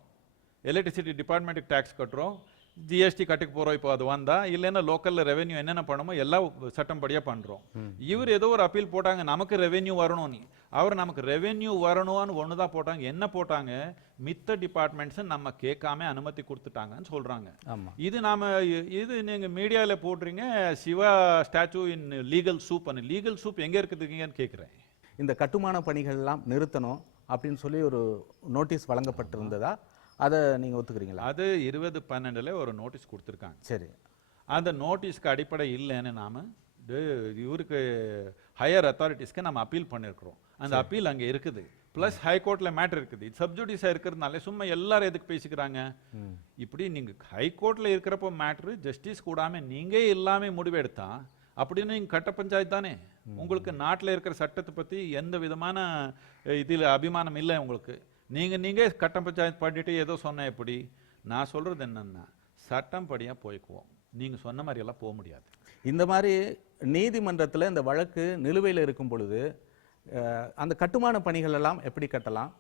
எலக்ட்ரிசிட்டி டிபார்ட்மெண்ட்டுக்கு டேக்ஸ் கட்டுறோம், ஜிஎஸ்டி கட்டுக்கு போகிறோம். இப்போ அது வந்தா இல்லைன்னா லோக்கலில் ரெவென்யூ என்னென்ன பண்ணமோ எல்லாம் சட்டம் படியாக பண்ணுறோம். இவர் ஏதோ ஒரு அப்பீல் போட்டாங்க, நமக்கு ரெவென்யூ வரணும். அவர் நமக்கு ரெவென்யூ வரணும்னு ஒன்று தான் போட்டாங்க. என்ன போட்டாங்க? மித்த டிபார்ட்மெண்ட்ஸ் நம்ம கேட்காம அனுமதி கொடுத்துட்டாங்கன்னு சொல்றாங்க. இது நீங்க மீடியாவில் போடுறீங்க, Shiva statue in legal soup. Legal soup எங்க இருக்குதுங்கன்னு கேட்குறேன். இந்த கட்டுமான பணிகள் எல்லாம் நிறுத்தணும் அப்படின்னு சொல்லி ஒரு நோட்டீஸ் வழங்கப்பட்டிருந்ததா, அதை நீங்க ஒத்துக்கிறீங்களா? அது 20/12 ஒரு நோட்டீஸ் கொடுத்துருக்காங்க. சரி, அந்த நோட்டீஸ்க்கு அடிப்படை இல்லைன்னு நாம இவருக்கு ஹையர் அத்தாரிட்டிஸ்க்கு நம்ம அப்பீல் பண்ணியிருக்கிறோம். அந்த அப்பீல் அங்கே இருக்குது, பிளஸ் ஹைகோர்ட்ல மேட்டர் இருக்குது. இது சப்ஜுடிஸா இருக்கிறதுனால சும்மா எல்லாரும் எதுக்கு பேசிக்கிறாங்க? இப்படி நீங்க ஹைகோர்ட்ல இருக்கிறப்போ மேட்ரு ஜஸ்டிஸ் கூடாம நீங்க எல்லாமே முடிவெடுத்தா அப்படின்னு நீங்க கட்ட பஞ்சாயத்து தானே. உங்களுக்கு நாட்டில் இருக்கிற சட்டத்தை பத்தி எந்த விதமான இதில் அபிமானம் இல்லை உங்களுக்கு. நீங்க கட்ட பஞ்சாயத்து பண்ணிட்டு ஏதோ சொன்ன எப்படி? நான் சொல்றது என்னன்னா, சட்டம் படியா போய்க்குவோம். நீங்க சொன்ன மாதிரி எல்லாம் போக முடியாது. இந்த மாதிரி நீதிமன்றத்தில் இந்த வழக்கு நிலுவையில் இருக்கும் பொழுது அந்த கட்டுமான பணிகள் எல்லாம் எப்படி கட்டலாம்?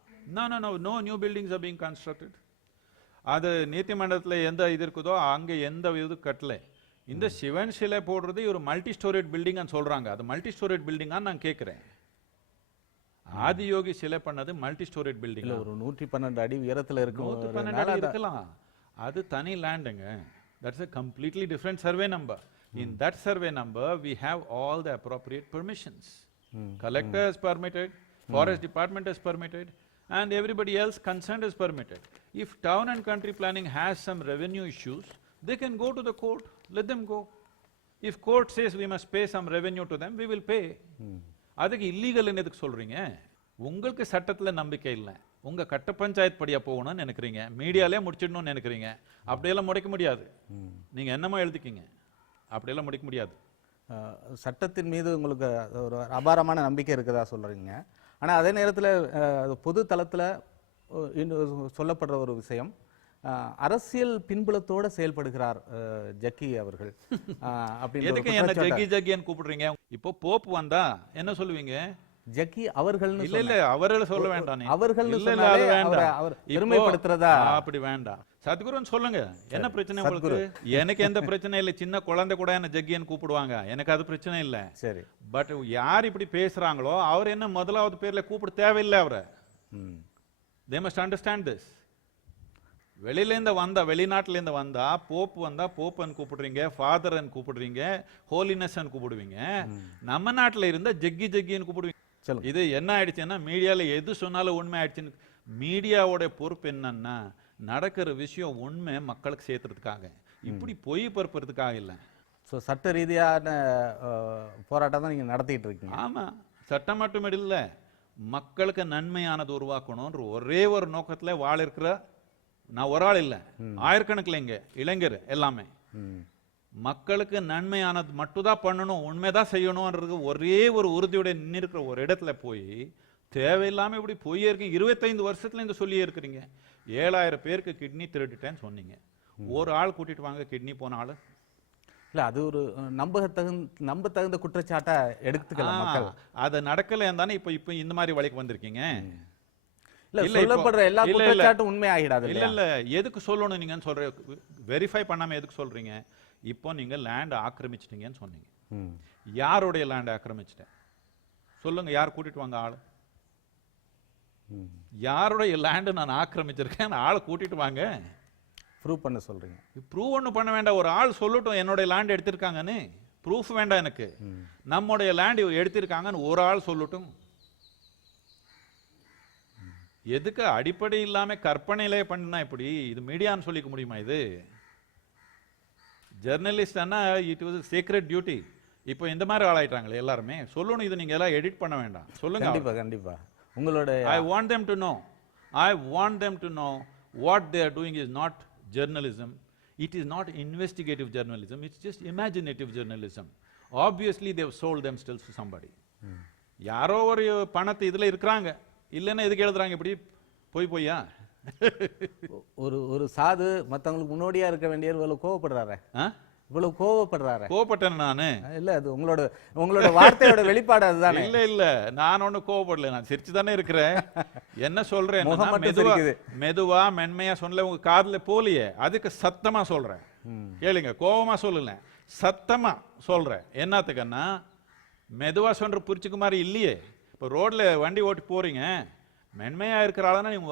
No new buildings are being constructed. அது நீதிமன்றத்தில் எந்த இது இருக்குதோ அங்கே எந்த இது கட்டல. இந்த சிவன் சிலை போடுறது ஒரு மல்டி ஸ்டோரேட் பில்டிங்னு சொல்றாங்க. அது மல்டி ஸ்டோரேட் பில்டிங்கான்னு நான் கேட்குறேன். ஆதியோகி சிலை பண்ணது மல்டி ஸ்டோரேட் பில்டிங். ஒரு 112 அடி உயரத்தில் இருக்கும். 112 அடி இருக்கலாம், அது தனி லேண்டுங்க. That's a completely different survey number. In that survey number we have all the appropriate permissions. Collector is permitted, forest department is permitted, and everybody else concerned is permitted. If town and country planning has some revenue issues, they can go to the court, let them go. If court says we must pay some revenue to them, we will pay. அதுக்கு இல்லீகல்னு எதுக்கு சொல்றீங்க? உங்களுக்கு சட்டத்துல நம்பிக்கை இல்லை, உங்க கட்ட பஞ்சாயத்து படியா போகணும்னு நினைக்கிறீங்க, மீடியாலே முடிச்சிடணும்னு நினைக்கிறீங்க. அப்படியெல்லாம் முடிக்க முடியாது. நீங்க என்னமோ எழுதிக்கிங்க, அப்படியெல்லாம் முடிக்க முடியாது. சட்டத்தின் மீது உங்களுக்கு ஒரு அபாரமான நம்பிக்கை இருக்குதா சொல்றீங்க. ஆனா அதே நேரத்தில் பொது தளத்துல சொல்லப்படுற ஒரு விஷயம், அரசியல் பின்புலத்தோட செயல்படுகிறார் ஜக்கி அவர்கள். எதுக்கு என்ன ஜக்கின்னு கூப்பிடுறீங்க? இப்போ போப் வந்தா என்ன சொல்லுவீங்க? ஜக்கி அவர்கள்னு இல்ல இல்ல அவர்களை சொல்ல வேண்டாம் நீ. அவர்கள்னு இல்ல, இல்ல, சொன்னாலே அது வேண்டாம். அவரை அவர் இப்போ, பெருமைப்படுத்துறதா? அப்படி வேண்டாம். சத்குருன்னு சொல்லுங்க. என்ன பிரச்சனை உங்களுக்கு? எனக்கு எந்த பிரச்சனை இல்லை. சின்ன குழந்தை கூட என்ன ஜக்கின்னு கூப்பிடுவாங்க. எனக்கு அது பிரச்சனை இல்லை. சரி. பட் யார் இப்படி பேசுறாங்களோ அவர் என்ன முதலாவது பேர்ல கூப்பிட தேவையில்லை அவரை. They must understand this. வெளியிலேருந்து வந்தா, வெளிநாட்டிலேருந்து வந்தா போப் வந்தா போப்பன்னு கூப்பிடுறீங்க, ஃபாதர்ன்னு கூப்பிடுறீங்க, ஹோலினஸ்ன்னு கூப்பிடுவீங்க. நம்ம நாட்டில் இருந்தா ஜக்கி ஜக்கின்னு கூப்பிடுவீங்க. இது என்ன ஆயிடுச்சுன்னா மீடியால எது சொன்னாலும் உண்மை ஆயிடுச்சுன்னு. மீடியாவோட பொறுப்பு என்னன்னா நடக்கிற விஷயம் உண்மை மக்களுக்கு சேர்த்துறதுக்காக, இப்படி பொய் பரப்புறதுக்காக இல்லை. ஸோ சட்ட ரீதியான போராட்டம் தான் நீங்க நடத்திட்டு இருக்கீங்க. ஆமா, சட்டம் மட்டும் இல்லை, மக்களுக்கு நன்மையானது உருவாக்கணும்ன்ற ஒரே ஒரு நோக்கத்துல வாழ இருக்கிற நான் ஒரு ஆள் இல்லை, ஆயிரக்கணக்கில் இங்க இளைஞர் எல்லாமே மக்களுக்கு நன்மையானது மட்டும்தான் பண்ணணும், உண்மைதான் செய்யணும்ன்றது ஒரே ஒரு உறுதியோட நின்றுக்கிற ஒரு இடத்துல போய் தேவையில்லாம இப்படி போய் இருக்கீங்க. 25 வருஷத்துல இந்த சொல்லியே இருக்கிறீங்க. 7000 பேருக்கு கிட்னி திருடிட்டேன்னு சொன்னீங்க. ஒரு ஆள் கூட்டிட்டு வாங்க கிட்னி போன ஆளு. இல்ல அது ஒரு நம்ப தகுந்த குற்றச்சாட்டை எடுத்துக்கலாம் மக்கள். அது நடக்கல தானே இப்ப இந்த மாதிரி வழிக்கு வந்திருக்கீங்க. இல்ல சொல்லப்படுற எல்லா குற்றச்சாட்டும் உண்மை ஆகிடாது. இல்ல இல்ல, எதுக்கு சொல்லணும் நீங்க சொல்ற? வெரிஃபை பண்ணாம எதுக்கு சொல்றீங்க? இப்போ நீங்க லேண்ட் ஆக்கிரமிச்சிட்டீங்கன்னு சொன்னீங்க. யாருடைய லேண்ட் ஆக்கிரமிச்சிட்டேன் சொல்லுங்க, யார் கூட்டிட்டு வாங்க ஆளு. யாருடைய லேண்ட் நான் ஆக்கிரமிச்சிருக்கேன், ஆளை கூட்டிட்டு வாங்க. ப்ரூவ் பண்ண சொல்றீங்க? ப்ரூவ் ஒன்றும் பண்ண வேண்டாம். ஒரு ஆள் சொல்லட்டும் என்னுடைய லேண்ட் எடுத்திருக்காங்கன்னு. ப்ரூஃப் வேண்டாம் எனக்கு. நம்முடைய லேண்ட் எடுத்திருக்காங்கன்னு ஒரு ஆள் சொல்லட்டும். எதுக்கு அடிப்படை இல்லாம கற்பனையிலே பண்ணா இப்படி? இது மீடியான்னு சொல்லிக்க முடியுமா? இது journalist it was secret duty. இப்போ இந்த மாதிரி ஆளாயிட்டாங்களே எல்லாருமே. சொல்லணும், இது நீங்க எல்லாம் எடிட் பண்ண வேண்டாம். சொல்லுங்க. கண்டிப்பா கண்டிப்பா. உங்களோட I want them to know. I want them to know what they are doing is not journalism. It is not investigative journalism. It's just imaginative journalism. Obviously they have sold themselves to somebody. யாரோ ஒரு பணத்தை இதுல இருக்கிறாங்க, இல்லைன்னா எதுக்கு எழுதுறாங்க இப்படி போய்யா? ஒரு சாது மத்தவங்களுக்கு முன்னோடியா இருக்க வேண்டிய இவ்வளவு கோவப்படுறாரு. இவ்வளவு கோவப்படுறாரு. கோவப்பட்டேன் நானு? இல்ல, அது உங்களோட வார்த்தையோட வெளிப்பாடு அதுதானே. இல்ல நான் ஒண்ணு கோவப்படல, நான் சிரிச்சு தானே இருக்கிறேன். என்ன சொல்றேன்? மெதுவா மென்மையா சொல்ல, உங்க காதுல போலியே, அதுக்கு சத்தமா சொல்றேன். கேளுங்க, கோவமா சொல்லல, சத்தமா சொல்றேன். என்னத்துக்குன்னா மெதுவா சொல்ற புரிச்சுக்கு மாதிரி இல்லையே. இப்போ ரோட்ல வண்டி ஓட்டி போறீங்க, மென்மையா இருக்கிற ஆளுனா நீங்க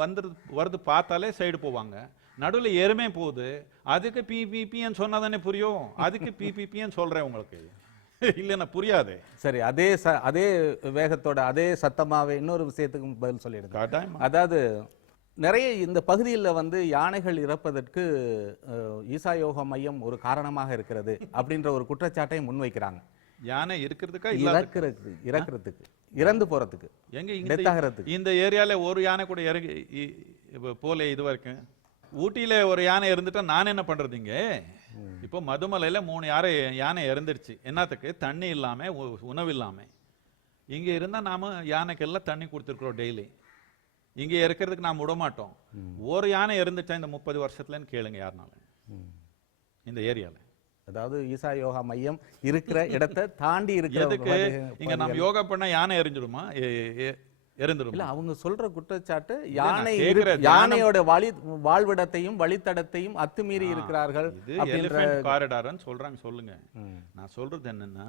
வருது பார்த்தாலே சைடு போவாங்க. நடுவில் எருமே போகுது, அதுக்கு பிபிபின்னு சொன்னா தானே புரியும். அதுக்கு பிபிபின்னு சொல்றேன் உங்களுக்கு, இல்லைன்னா புரியாது. சரி, அதே வேகத்தோட அதே சத்தமாவே இன்னொரு விஷயத்துக்கு பதில் சொல்லிடுங்க. அதாவது நிறைய இந்த பகுதியில் யானைகள் இறப்பதற்கு ஈசா யோகா மையம் ஒரு காரணமாக இருக்கிறது அப்படின்ற ஒரு குற்றச்சாட்டை முன்வைக்கிறாங்க. யானை இருக்கிறதுக்கா? இறக்குறதுக்கு, இறந்து போறதுக்கு, இந்த ஏரியால ஒரு யானை கூட இறங்கி போல இது வரைக்கும். ஊட்டியில ஒரு யானை இருந்துட்டா நான் என்ன பண்றதுங்க? இப்போ மதுமலையில 3 யானை இறந்துருச்சு. என்னத்துக்கு? தண்ணி இல்லாம, உணவு இல்லாம. இங்க இருந்தா நாம யானைக்கெல்லாம் தண்ணி கொடுத்துருக்கிறோம் டெய்லி. இங்க இருக்கிறதுக்கு நாம் விட மாட்டோம். ஒரு யானை இறந்துட்டா இந்த 30 வருஷத்துலன்னு கேளுங்க யாருனால இந்த ஏரியால. அதாவது ஈசா யோகா மையம் இருக்கிற இடத்தை தாண்டி இருக்கிறதுக்கு இங்க நம்ம யோகா பண்ணா யானை எரிஞ்சிடுமா? இறந்துடும். இல்ல, அவங்க சொல்ற குற்றச்சாட்டு யானையோட வாழ்விடத்தையும் வழித்தடத்தையும் அத்துமீறி இருக்கிறார்கள். எலிஃபென்ட் காரிடார்னு சொல்றாங்க. சொல்லுங்க, நான் சொல்றது என்னன்னா,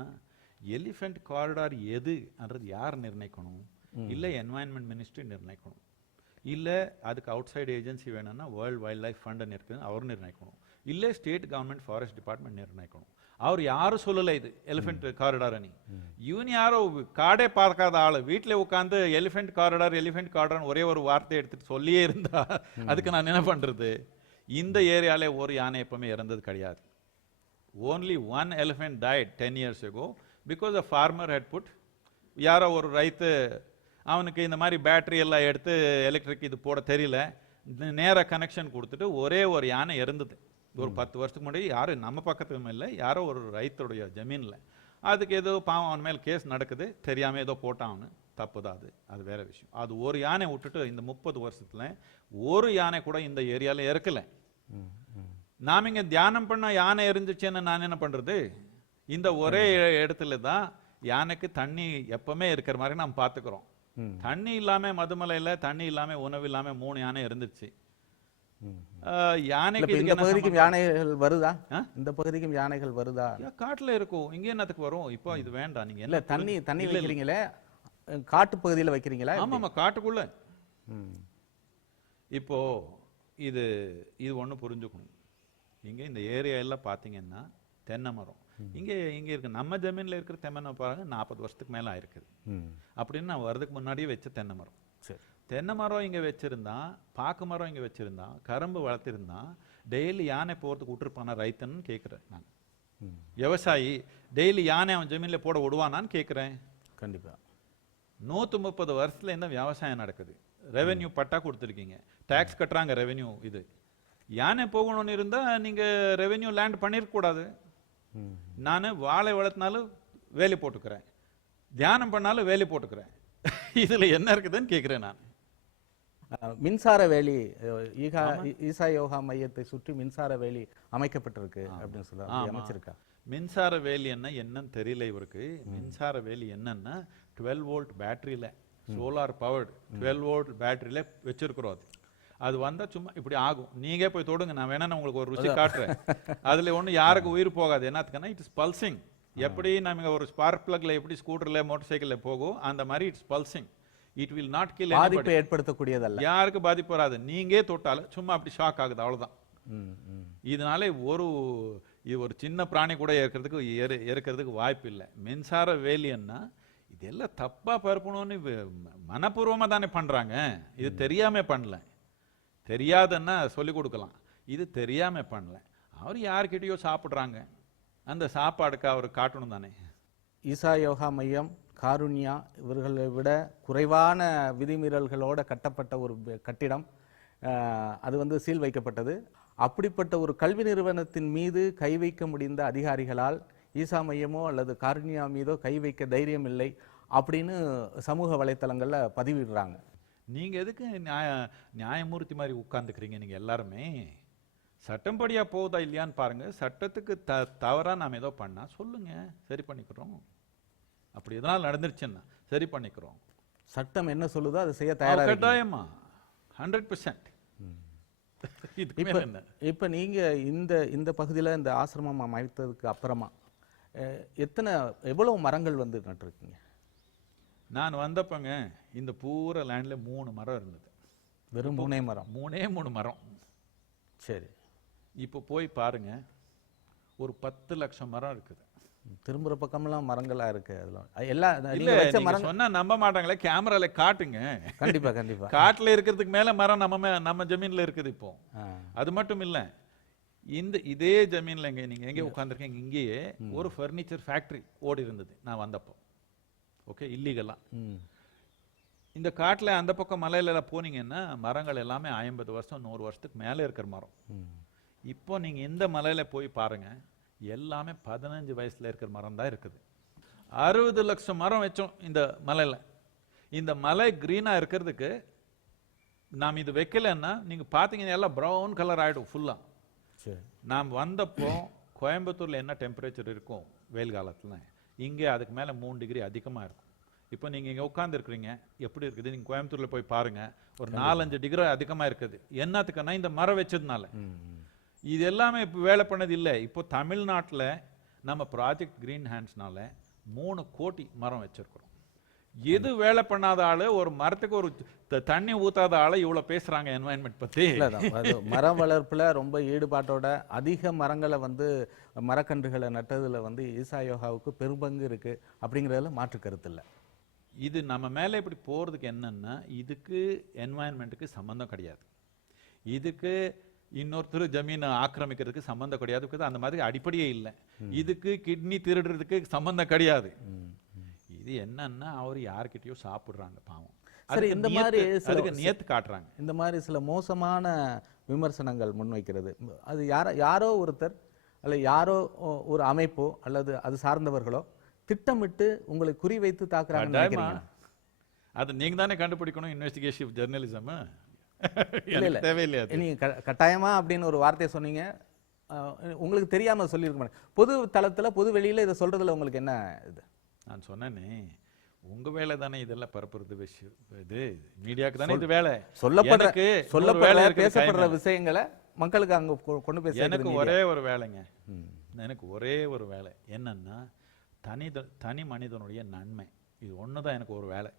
எலிஃபென்ட் காரிடார் எதுன்றது யார் நிர்ணயிக்கணும்? இல்ல என்வாயன்மெண்ட் மினிஸ்ட்ரி நிர்ணயிக்கணும். இல்ல அதுக்கு அவுட் சைடு ஏஜென்சி வேணும்னா வேர்ல்ட் வைல்ட் லைஃப் ஃபண்ட் இருக்குது, அவர் நிர்ணயிக்கணும். இல்ல ஸ்டேட் கவர்மெண்ட் ஃபாரஸ்ட் டிபார்ட்மெண்ட் நிர்ணயிக்கணும். அவர் யாரும் சொல்லல இது எலிஃபென்ட் காரிடார் அணி. இவன் யாரோ காடே பார்க்காத ஆளு வீட்டில் உட்காந்து எலிஃபென்ட் காரிடார் ஒரே ஒரு வார்த்தை எடுத்துட்டு சொல்லியே இருந்தா அதுக்கு நான் என்ன பண்றது? இந்த ஏரியால ஒரு யானை எப்பவுமே இறந்தது கிடையாது. Only one elephant died 10 years ago because a farmer had put, யாரோ ஒரு ரைத்து அவனுக்கு இந்த மாதிரி பேட்டரி எல்லாம் எடுத்து எலக்ட்ரிக் இது போட தெரியல, நேர கனெக்ஷன் கொடுத்துட்டு ஒரே ஒரு யானை இறந்தது. ஒரு 10 வருஷத்துக்கு முன்னாடி. யாரு நம்ம பக்கத்துக்கும் இல்லை, யாரோ ஒரு ரைத்தருடைய ஜமீன்ல. அதுக்கு ஏதோ பாவம் அவன் மேல் கேஸ் நடக்குது, தெரியாம ஏதோ போட்டான்னு. தப்புதான், அது வேற விஷயம். அது ஒரு யானை விட்டுட்டு இந்த 30 வருஷத்துல ஒரு யானை கூட இந்த ஏரியால இறக்கல. நாம இங்க தியானம் பண்ண யானை இருந்துச்சுன்னு நான் என்ன பண்றது? இந்த ஒரே இடத்துல தான் யானைக்கு தண்ணி எப்பவுமே இருக்கிற மாதிரி நாம் பார்த்துக்கிறோம். ம். தண்ணி இல்லாம மதுமலையில தண்ணி இல்லாம உணவு இல்லாம 3 யானை இருந்துச்சு. ம். யானைக்கு இப்ப இந்த இதுக்கு என்ன பகுதிக்கும் சம்பந்தம்? யானைகள் வருதா? ஆ? இந்த பகுதிக்கும் யானைகள் வருதா? காட்டுல இருக்கும், இங்க என்னத்துக்கு வரும்? இப்போ இது வேண்டாம், நீங்க இல்ல என்ன தண்ணி தண்ணி இல்ல, இல்ல. வைக்கிறீங்களே, காட்டு பகுதியில வைக்கிறீங்களா? ஆமாமா, காட்டுக்குள்ள. ம். இப்போ இது இது ஒண்ணு புரிஞ்சுக்கணும். இங்க இந்த ஏரியா எல்லாம் பாத்தீங்கன்னா தென்னை மரம். இங்க இருக்கு நம்ம ஜமீன்ல இருக்கிற தென்னை பாருங்க 40 வருஷத்துக்கு மேல ஆயிருக்குது. ம். அப்படின்னு நான் வரதுக்கு முன்னாடியே வச்ச தென்னை மரம். சரி. தென்னை மரம் இங்க வச்சிருந்தான், பாக்கு மரம் இங்க வச்சிருந்தான், கரும்பு வளர்த்திருந்தான், டெய்லி யானை போறதுக்கு விட்டுருப்பானா ரைத்தன்னு கேட்கிறேன் நான். ம். விவசாயி டெய்லி யானை அவன் ஜமீன்ல போட விடுவானான்னு கேட்கிறேன். கண்டிப்பா. 130 வருஷத்துல இந்த விவசாயம் நடக்குது. ரெவென்யூ பட்டா கொடுத்துருக்கீங்க, டாக்ஸ் கட்டுறாங்க ரெவென்யூ. இது யானை போகணும்னு இருந்தா நீங்க ரெவென்யூ லேண்ட் பண்ணிருக்க கூடாது. ம். நான் வாழை வளர்த்தினாலும் வேலி போட்டுக்கிறேன், தியானம் பண்ணாலும் வேலி போட்டுக்கிறேன். இதுல என்ன இருக்குதுன்னு கேட்கிறேன் நான். மின்சார வேலி ஈசா யோகா மையத்தை சுற்றி மின்சார வேலி அமைக்கப்பட்டிருக்கு அப்படின்னு சொல்றாங்க. ஆமா. அமைச்சிருக்கா? மின்சார வேலி என்னன்னு தெரியல இவருக்கு. மின்சார வேலி என்னன்னா 12 வோல்ட் பேட்டரியில, சோலார் பவர்டு 12 வோல்ட் பேட்டரியில வச்சிருக்கிறோம். அது வந்தா சும்மா இப்படி ஆகும். நீங்க போய் தொடுங்க, நான் வேணா உங்களுக்கு ஒரு ருசி காட்டுறேன். அதுல ஒண்ணு யாருக்கு உயிர் போகாது. என்னத்துக்குன்னா இட் இஸ் பல்சிங். எப்படி நம்ம ஒரு ஸ்பார்க் பிளக்ல எப்படி ஸ்கூட்டர்ல மோட்டார் சைக்கிள்ல போகும், அந்த மாதிரி it's pulsing. It will not kill பாதிப்பை ஏற்படுத்தக்கூடியதல்ல. யாருக்கு பாதிப்பு வராது. நீங்க தொட்டாலும் சும்மா அப்படி ஷாக் ஆகுது, அவ்வளவுதான். ம். ம். இதனால ஒரு சின்ன பிராணி கூட இருக்கிறதுக்கு வாய்ப்பு இல்லை. மின்சார வேலின்னா இதெல்லாம் தப்பா பரப்பணும்னு மனப்பூர்வமா தானே பண்றாங்க. இது தெரியாம பண்ணல. தெரியாதுன்னா சொல்லிக் கொடுக்கலாம். இது தெரியாம பண்ணல. அவர் யார்கிட்டயோ சாப்பிடுறாங்க, அந்த சாப்பாடுக்கு அவர் காட்டணும் தானே. ஈசா யோகா மையம், காருண்யா இவர்களை விட குறைவான விதிமீறல்களோட கட்டப்பட்ட ஒரு கட்டிடம். அது வந்து சீல் வைக்கப்பட்டது. அப்படிப்பட்ட ஒரு கல்வி நிறுவனத்தின் மீது கை வைக்க முடிந்த அதிகாரிகளால் ஈசா மையமோ அல்லது காருண்யா மீதோ கை வைக்க தைரியம் இல்லை அப்படின்னு சமூக வலைத்தளங்கள்ல பதிவிடுறாங்க. நீங்க எதுக்கு நியாயமூர்த்தி மாதிரி உட்கார்ந்துக்கிறீங்க? நீங்க எல்லாருமே சட்டம் படியா போகுதா இல்லையான்னு பாருங்க. சட்டத்துக்கு தவறா நாம ஏதோ பண்ணா சொல்லுங்க, சரி பண்ணிக்கிறோம். அப்படி எதனால நடந்துருச்சுன்னா சரி பண்ணிக்கிறோம். சட்டம் என்ன சொல்லுதோ அதை செய்ய தயாரா இருக்கீங்க. கட்டாயமா 100%. இதுக்கு மேல என்ன? இப்ப நீங்க இந்த பகுதியில இந்த ஆசிரமம் அமைத்ததுக்கு அப்புறமா எவ்வளவு மரங்கள் வந்து நட்டிருக்கீங்க? நான் வந்தப்பங்க இந்த பூரா லேண்ட்ல 3 மரம் இருந்தது. வெறும் 3 மரம்? 3 மரம். சரி. இப்போ போய் பாருங்க, ஒரு 10 லட்சம் மரம் இருக்குது. திரும்புற பக்கமெல்லாம் மரங்களா இருக்கு. அதெல்லாம் எல்லாம் இல்ல, நீங்க வச்ச நீங்க மரங்கள். சொன்னா நம்ப மாட்டாங்களே, கேமரால காட்டுங்க. கண்டிப்பா கண்டிப்பா. காட்டுல இருக்கிறதுக்கு மேல மரம் நம்ம ஜமீன்ல இருக்குது இப்போ. ஆ. அது மட்டும் இல்ல, இதே ஜமீன்ல நீங்க எங்க உட்கார்ந்துருக்கீங்க, இங்கேயே ஒரு ஃபர்னிச்சர் ஃபேக்டரி ஓடி இருந்தது நான் வந்தப்போ. ஓகே, இல்லீகலா. ம். இந்த காட்டுல அந்த பக்கம் மலையில எல்லாம் போனீங்கன்னா மரங்கள் எல்லாமே 50 வருஷம் 100 வருஷத்துக்கு மேல இருக்கிற மரம். ம். இப்போ நீங்க இந்த மலையில போய் பாருங்க, எல்லாமே 15 வயசுல இருக்கிற மரம் தான் இருக்குது. 60 லட்சம் மரம் வச்சோம் இந்த மலையில. இந்த மலை கிரீனா இருக்கிறதுக்கு நாம் இது வைக்கலன்னா நீங்க பாத்தீங்கன்னா எல்லாம் ப்ரௌன் கலர் ஆயிடும் ஃபுல்லா. சரி. நாம் வந்தப்போ கோயம்புத்தூர்ல என்ன டெம்பரேச்சர் இருக்கும் வெயில் காலத்துல, இங்கே அதுக்கு மேல 3 டிகிரி அதிகமா இருக்கும். இப்போ நீங்க இங்க உட்கார்ந்து இருக்கிறீங்க, எப்படி இருக்குது? நீங்க கோயம்புத்தூர்ல போய் பாருங்க, ஒரு 4-5 டிகிரி அதிகமா இருக்குது. என்னத்துக்குன்னா இந்த மரம் வச்சதுனால. இது எல்லாமே இப்போ வேலை பண்ணது இல்லை. இப்போ தமிழ்நாட்டில் நம்ம ப்ராஜெக்ட் கிரீன் ஹேண்ட்ஸ்னால 3 கோடி மரம் வச்சிருக்கிறோம். எது வேலை பண்ணாத ஆளு, ஒரு மரத்துக்கு ஒரு தண்ணி ஊத்தாத ஆளு இவ்வளவு பேசுறாங்க என்வாயன்மெண்ட் பத்தி. மரம் வளர்ப்புல ரொம்ப ஈடுபாட்டோட அதிக மரங்களை வந்து மரக்கன்றுகளை நட்டதுல வந்து ஈசா யோகாவுக்கு பெரும்பங்கு இருக்கு அப்படிங்கிறதுல மாற்று கருத்து இல்லை. இது நம்ம மேல இப்படி போறதுக்கு என்னன்னா, இதுக்கு என்வாயன்மெண்ட்டுக்கு சம்பந்தம் கிடையாது. இதுக்கு இன்னொருத்தர் ஜமீன் ஆக்கிரமிக்கிறதுக்கு சம்பந்தம் கிடையாது. அந்த மாதிரி அடிப்படையே இல்லை. இதுக்கு கிட்னி திருடுறதுக்கு சம்பந்தம் கிடையாது. இது என்னன்னா அவர் யார்கிட்டயோ சாப்பிடுறாங்க பாவம். சரி, இந்த மாதிரி அதுக்கு நியத்து காட்டுறாங்க. இந்த மாதிரி சில மோசமான விமர்சனங்கள் முன்வைக்கிறது அது யாரோ ஒருத்தர் அல்ல யாரோ ஒரு அமைப்போ அல்லது அது சார்ந்தவர்களோ திட்டமிட்டு உங்களை குறிவைத்து தாக்குறாங்கன்னு நினைக்கிறீங்க? அது நீங்க தானே கண்டுபிடிக்கணும். இன்வெஸ்டிகேட்டிவ் ஜெர்னலிசம் தேவையில்லை. நீங்க கட்டாயமா அப்படின்னு ஒரு வார்த்தையை சொன்னீங்க, உங்களுக்கு தெரியாம சொல்லியிருக்க மாட்டேன். பொது தளத்துல பொது வெளியில இதை சொல்றதுல உங்களுக்கு என்ன இது? நான் சொன்னேனே, உங்க வேலை தானே இதெல்லாம் பரப்புறது விஷயம். இது மீடியாக்கு தானே இது வேலை. சொல்லப்படுற எனக்கு இன்னொரு சொல்லப்படுற வேலை இருக்குது, பேசப்படுற கையில. விஷயங்களை மக்களுக்கு அங்க கொண்டு போய் எனக்கு சேர்க்கறது ஒரே media. ஒரு வேலைங்க. எனக்கு ஒரே ஒரு வேலை என்னன்னா, தனி மனிதனுடைய நன்மை. இது ஒண்ணுதான் எனக்கு ஒரு வேலை.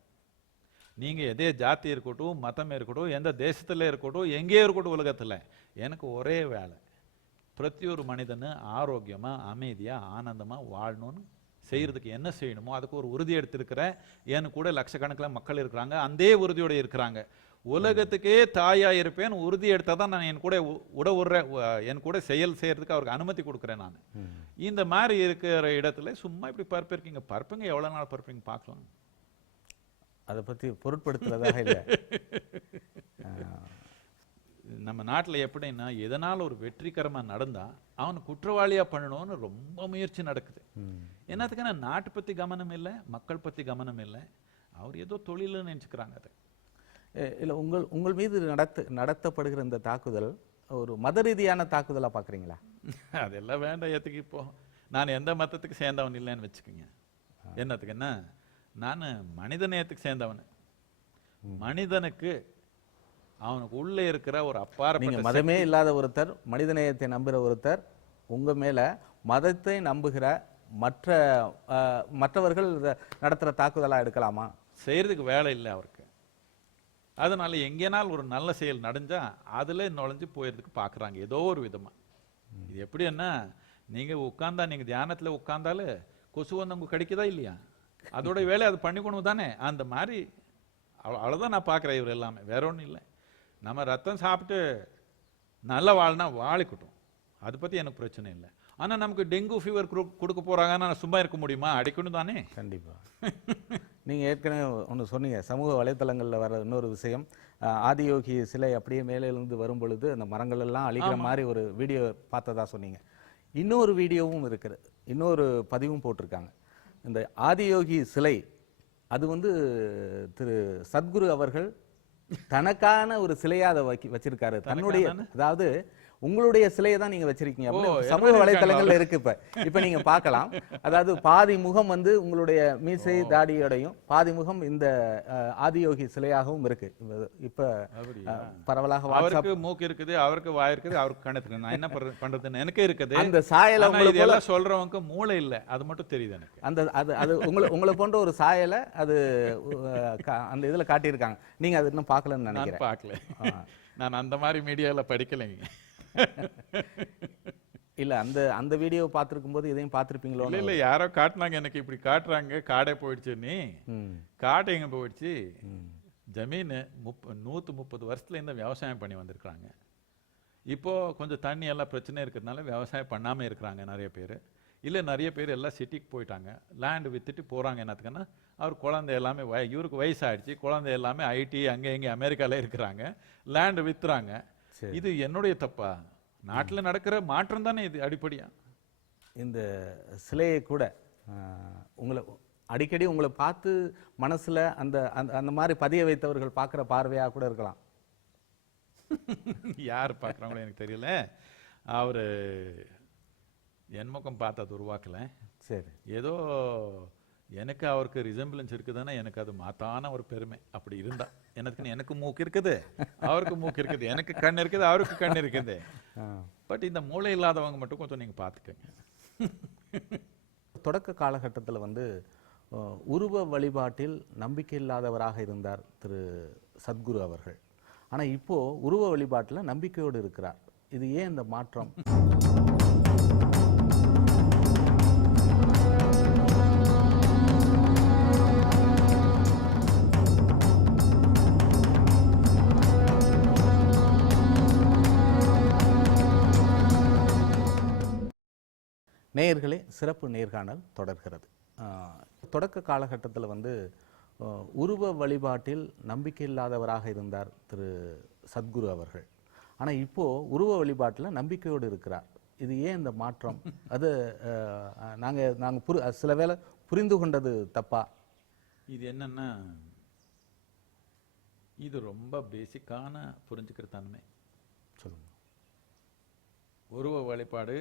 நீங்க எதே ஜாதி இருக்கட்டும், மதம் இருக்கட்டும், எந்த தேசத்துல இருக்கட்டும், எங்கே இருக்கட்டும் உலகத்துல, எனக்கு ஒரே வேலை. பிரதி ஒரு மனிதனு ஆரோக்கியமா, அமைதியா, ஆனந்தமா வாழணும்னு செய்யறதுக்கு என்ன செய்யணுமோ அதுக்கு ஒரு உறுதி எடுத்திருக்கிறேன். எனக்கு கூட லட்சக்கணக்கில் மக்கள் இருக்கிறாங்க, அந்த உறுதியோட இருக்கிறாங்க. உலகத்துக்கே தாயா இருப்பேன் உறுதி எடுத்தா தான் நான் என் கூட என் கூட செயல் செய்யறதுக்கு அவருக்கு அனுமதி கொடுக்குறேன். நான் இந்த மாதிரி இருக்கிற இடத்துல சும்மா இப்படி பரப்பிருக்கீங்க, பரப்புங்க, எவ்வளவு நாள் பரப்புங்க பார்க்கலாம். அதை பத்தி பொருட்படுத்துறதாக இல்லை. நம்ம நாட்டில் எப்படின்னா, எதனால் ஒரு வெற்றிகரமா நடந்தா அவனை குற்றவாளியா பண்ணணும்னு ரொம்ப முயற்சி நடக்குது. என்னத்துக்குன்னா நாட்டு பத்தி கவனம் இல்லை, மக்கள் பத்தி கவனம் இல்லை. அவர் ஏதோ தொழில்னு நினைச்சுக்கிறாங்க. அதை இல்லை, உங்கள் மீது நடத்தப்படுகிற இந்த தாக்குதல் ஒரு மத ரீதியான தாக்குதலா பார்க்குறீங்களா? அதெல்லாம் வேண்டாம். ஏத்துக்கு இப்போ நான் எந்த மதத்துக்கு சேர்ந்தவன் இல்லைன்னு வச்சுக்கோங்க. என்னத்துக்குன்னா, நான் மனித நேயத்துக்கு சேர்ந்தவன். மனிதனுக்கு அவனுக்கு உள்ளே இருக்கிற ஒரு அப்பாற்பட்ட மதமே இல்லாத ஒருத்தர், மனித நேயத்தை நம்புகிற ஒருத்தர், உங்க மேல மதத்தை நம்புகிற மற்றவர்கள் நடத்துகிற தாக்குதலா எடுக்கலாமா? செய்யறதுக்கு வேலை இல்லை அவருக்கு. அதனால எங்கேனால் ஒரு நல்ல செயல் நடந்தா அதுல நுழைஞ்சு போயிறதுக்கு பாக்குறாங்க ஏதோ ஒரு விதமா. இது எப்படி என்ன, நீங்க உட்கார்ந்தா, நீங்க தியானத்துல உட்கார்ந்தாலே கொசு வந்து உங்களுக்கு கிடைக்குதா இல்லையா? அதோட வேலை அது பண்ணிக்கணும் தானே. அந்த மாதிரி அவ்வளவுதான் நான் பார்க்குறேன். இவர் எல்லாமே வேற ஒன்றும் இல்லை. நம்ம ரத்தம் சாப்பிட்டு நல்லா வாழ்னா வாழிக்கட்டும், அதை பத்தி எனக்கு பிரச்சனை இல்லை. ஆனா நமக்கு டெங்கு ஃபீவர் கொடுக்க போறாங்கன்னா சும்மா இருக்க முடியுமா? அடிக்கணும் தானே. கண்டிப்பா. நீங்க ஏற்கனவே ஒன்று சொன்னீங்க, சமூக வலைத்தளங்களில் வர இன்னொரு விஷயம், ஆதியோகி சிலை அப்படியே மேலே இருந்து வரும் பொழுது அந்த மரங்கள் எல்லாம் அழிக்கிற மாதிரி ஒரு வீடியோ பார்த்ததா சொன்னீங்க. இன்னொரு வீடியோவும் இருக்குது, இன்னொரு பதிவும் போட்டிருக்காங்க. இந்த ஆதியோகி சிலை அது வந்து திரு சத்குரு அவர்கள் தனக்கான ஒரு சிலையா அதை வச்சிருக்காரு. தன்னுடைய, அதாவது உங்களுடைய சிலையை தான் நீங்க வச்சிருக்கீங்க. சமூக வலைத்தளங்கள்ல இருக்கு. இப்ப நீங்க பார்க்கலாம். அதாவது பாதி முகம் வந்து உங்களுடைய மீசை தாடியோடையும், பாதி முகம் இந்த ஆதியோகி சிலையாகவும் இருக்கு. இப்ப பரவலாக அவருக்கு மூக்கு இருக்குது, அவருக்கு வாய் இருக்குது, அவருக்கு கணக்கு. நான் என்ன பண்றதுன்னு எனக்கு இருக்குது. அந்த சாயலை உங்களுக்கு எல்லாம் சொல்றவங்க மூளை இல்லை, அது மட்டும் தெரியுது எனக்கு. அது உங்களை போன்ற ஒரு சாயலை அது அந்த இதுல காட்டியிருக்காங்க. நீங்க அது இன்னும் பார்க்கலன்னு நினைக்கிறேன். பார்க்கல. நான் அந்த மாதிரி மீடியால படிக்கலைங்க. இல்ல, அந்த வீடியோ பார்த்திருக்கும் போது இதையும் பார்த்திருப்பீங்களோ? இல்ல, யாரோ காட்டினாங்க எனக்கு, இப்படி காட்டுறாங்க, காடே போயிடுச்சு. நீ காடு எங்க போயிடுச்சு? ஜமீன் 130 வருஷத்துல இந்த விவசாயம் பண்ணி வந்திருக்காங்க. இப்போ கொஞ்சம் தண்ணி எல்லாம் பிரச்சனை இருக்கிறதுனால விவசாயம் பண்ணாம இருக்கிறாங்க நிறைய பேர். இல்ல நிறைய பேர் எல்லாம் சிட்டிக்கு போயிட்டாங்க, லேண்ட் வித்துட்டு போறாங்க. என்னத்துக்குன்னா அவர் குழந்தை எல்லாமே இவருக்கு வயசாயிடுச்சு, குழந்தை எல்லாமே ஐடி அங்கே இங்கே அமெரிக்கால இருக்கிறாங்க, லேண்ட் வித்துறாங்க. இது என்னுடைய தப்பா? நாட்டில் நடக்கிற மாற்றம் தானே இது அடிப்படையா. இந்த சிலையை கூட அடிக்கடி உங்களை பார்த்து மனசுல அந்த மாதிரி பதிய வைத்தவர்கள் பார்க்குற பார்வையா கூட இருக்கலாம். யார் பார்க்குறாங்களோ எனக்கு தெரியல. அவரு என் முகம் பார்த்து அது உருவாக்கல. சரி, ஏதோ எனக்கு அவருக்கு ரிசம்பிளன்ஸ் இருக்குதுன்னா எனக்கு அது மாத்தான ஒரு பெருமை. அப்படி இருந்தா எனக்கு மூக்கு இருக்குது, அவருக்கு மூக்கு இருக்குது, எனக்கு கண் இருக்குது, அவருக்கு கண் இருக்குது. பட் இந்த மூளை இல்லாதவங்க மட்டும் கொஞ்சம் நீங்க பார்த்துக்கங்க. தொடக்க காலகட்டத்தில் வந்து உருவ வழிபாட்டில் நம்பிக்கை இல்லாதவராக இருந்தார் திரு சத்குரு அவர்கள். ஆனா இப்போ உருவ வழிபாட்டில் நம்பிக்கையோடு இருக்கிறார். இது ஏன் இந்த மாற்றம்? நேயர்களே, சிறப்பு நேர்காணல் தொடர்கிறது. தொடக்க காலகட்டத்தில் வந்து உருவ வழிபாட்டில் நம்பிக்கை இல்லாதவராக இருந்தார் திரு சத்குரு அவர்கள். ஆனால் இப்போ உருவ வழிபாட்டில் நம்பிக்கையோடு இருக்கிறார். இது ஏன் இந்த மாற்றம்? அது நாங்கள் சில வேளை புரிந்து கொண்டது தப்பா? இது என்னன்னா, இது ரொம்ப பேசிக்கான புரிஞ்சுக்கிற தன்மை. சொல்லுங்க. உருவ வழிபாடு